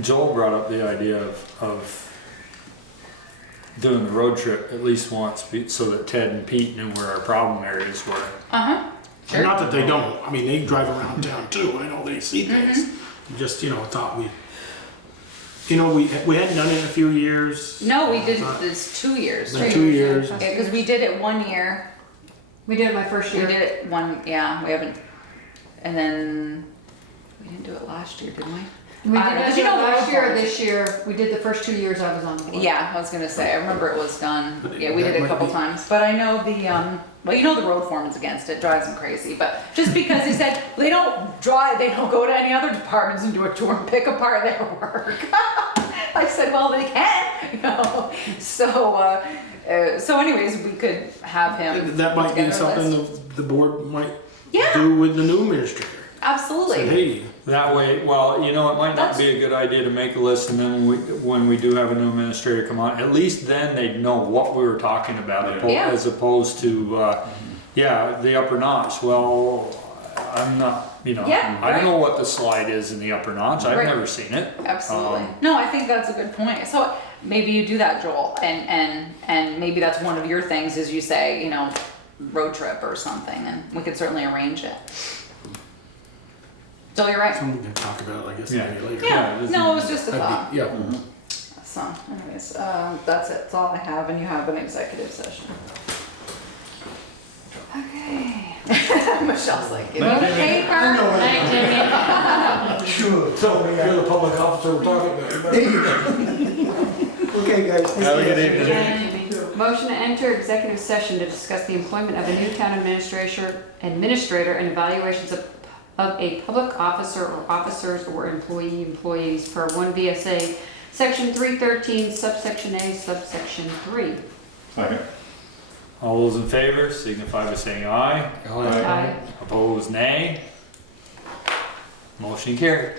Joel brought up the idea of doing the road trip at least once, so that Ted and Pete knew where our problem areas were. Uh-huh. And not that they don't, I mean, they drive around town too, I know they see things. Just, you know, thought you know, we hadn't done it in a few years. No, we did this 2 years. Been 2 years. Yeah, cause we did it 1 year, We did it my first we year. did it we haven't, and then, we didn't do it last year, did we? We I don't know, did 'cause it you know the last road year or forms- this year. We did the first 2 years I was on the board. Yeah, I was gonna say, I remember it was done, But yeah, we that did it a might couple be- times, but I know the, well, you know the road foreman's against it, drives him crazy, but just because he said, they don't go to any other departments and do a tour and pick apart their work. I said, well, they can, you know, so anyways, we could have him. That might put be together a something list. the board might Yeah. do with the new administrator. Say, Absolutely, hey, That way, well, you know, it might not be a good idea to make a list, and then when we do have a new administrator come on, at least then they'd know what we were talking about, Yeah. as opposed to, the upper notch. Well, I'm not, you know, Yeah, I don't right. know what the slide is in the upper notch. I've Right. never seen it. absolutely. No, I think that's a good point. So maybe you do that, Joel, and maybe that's one of your things, is you say, you know, road trip or something, and we could certainly arrange it. So you're right. something we can talk about, I guess, Yeah. maybe later. Yeah, no, it was just a That'd thought. be- Yeah. So, anyways, that's it. That's all I have, and you have an executive session. Okay. Michelle's like, give me the paper. I know what Thank you, Jimmy. Sure. So, you're the public officer we're talking about. Okay, guys. Have a good evening. Jimmy. Motion to enter executive session to discuss the employment of a new town administrator and evaluations of a public officer or officers or employees per 1 VSA, section 313, subsection A, subsection 3. Okay. All those in favor signify by saying aye. Aye. Opposed, nay. Motion carried.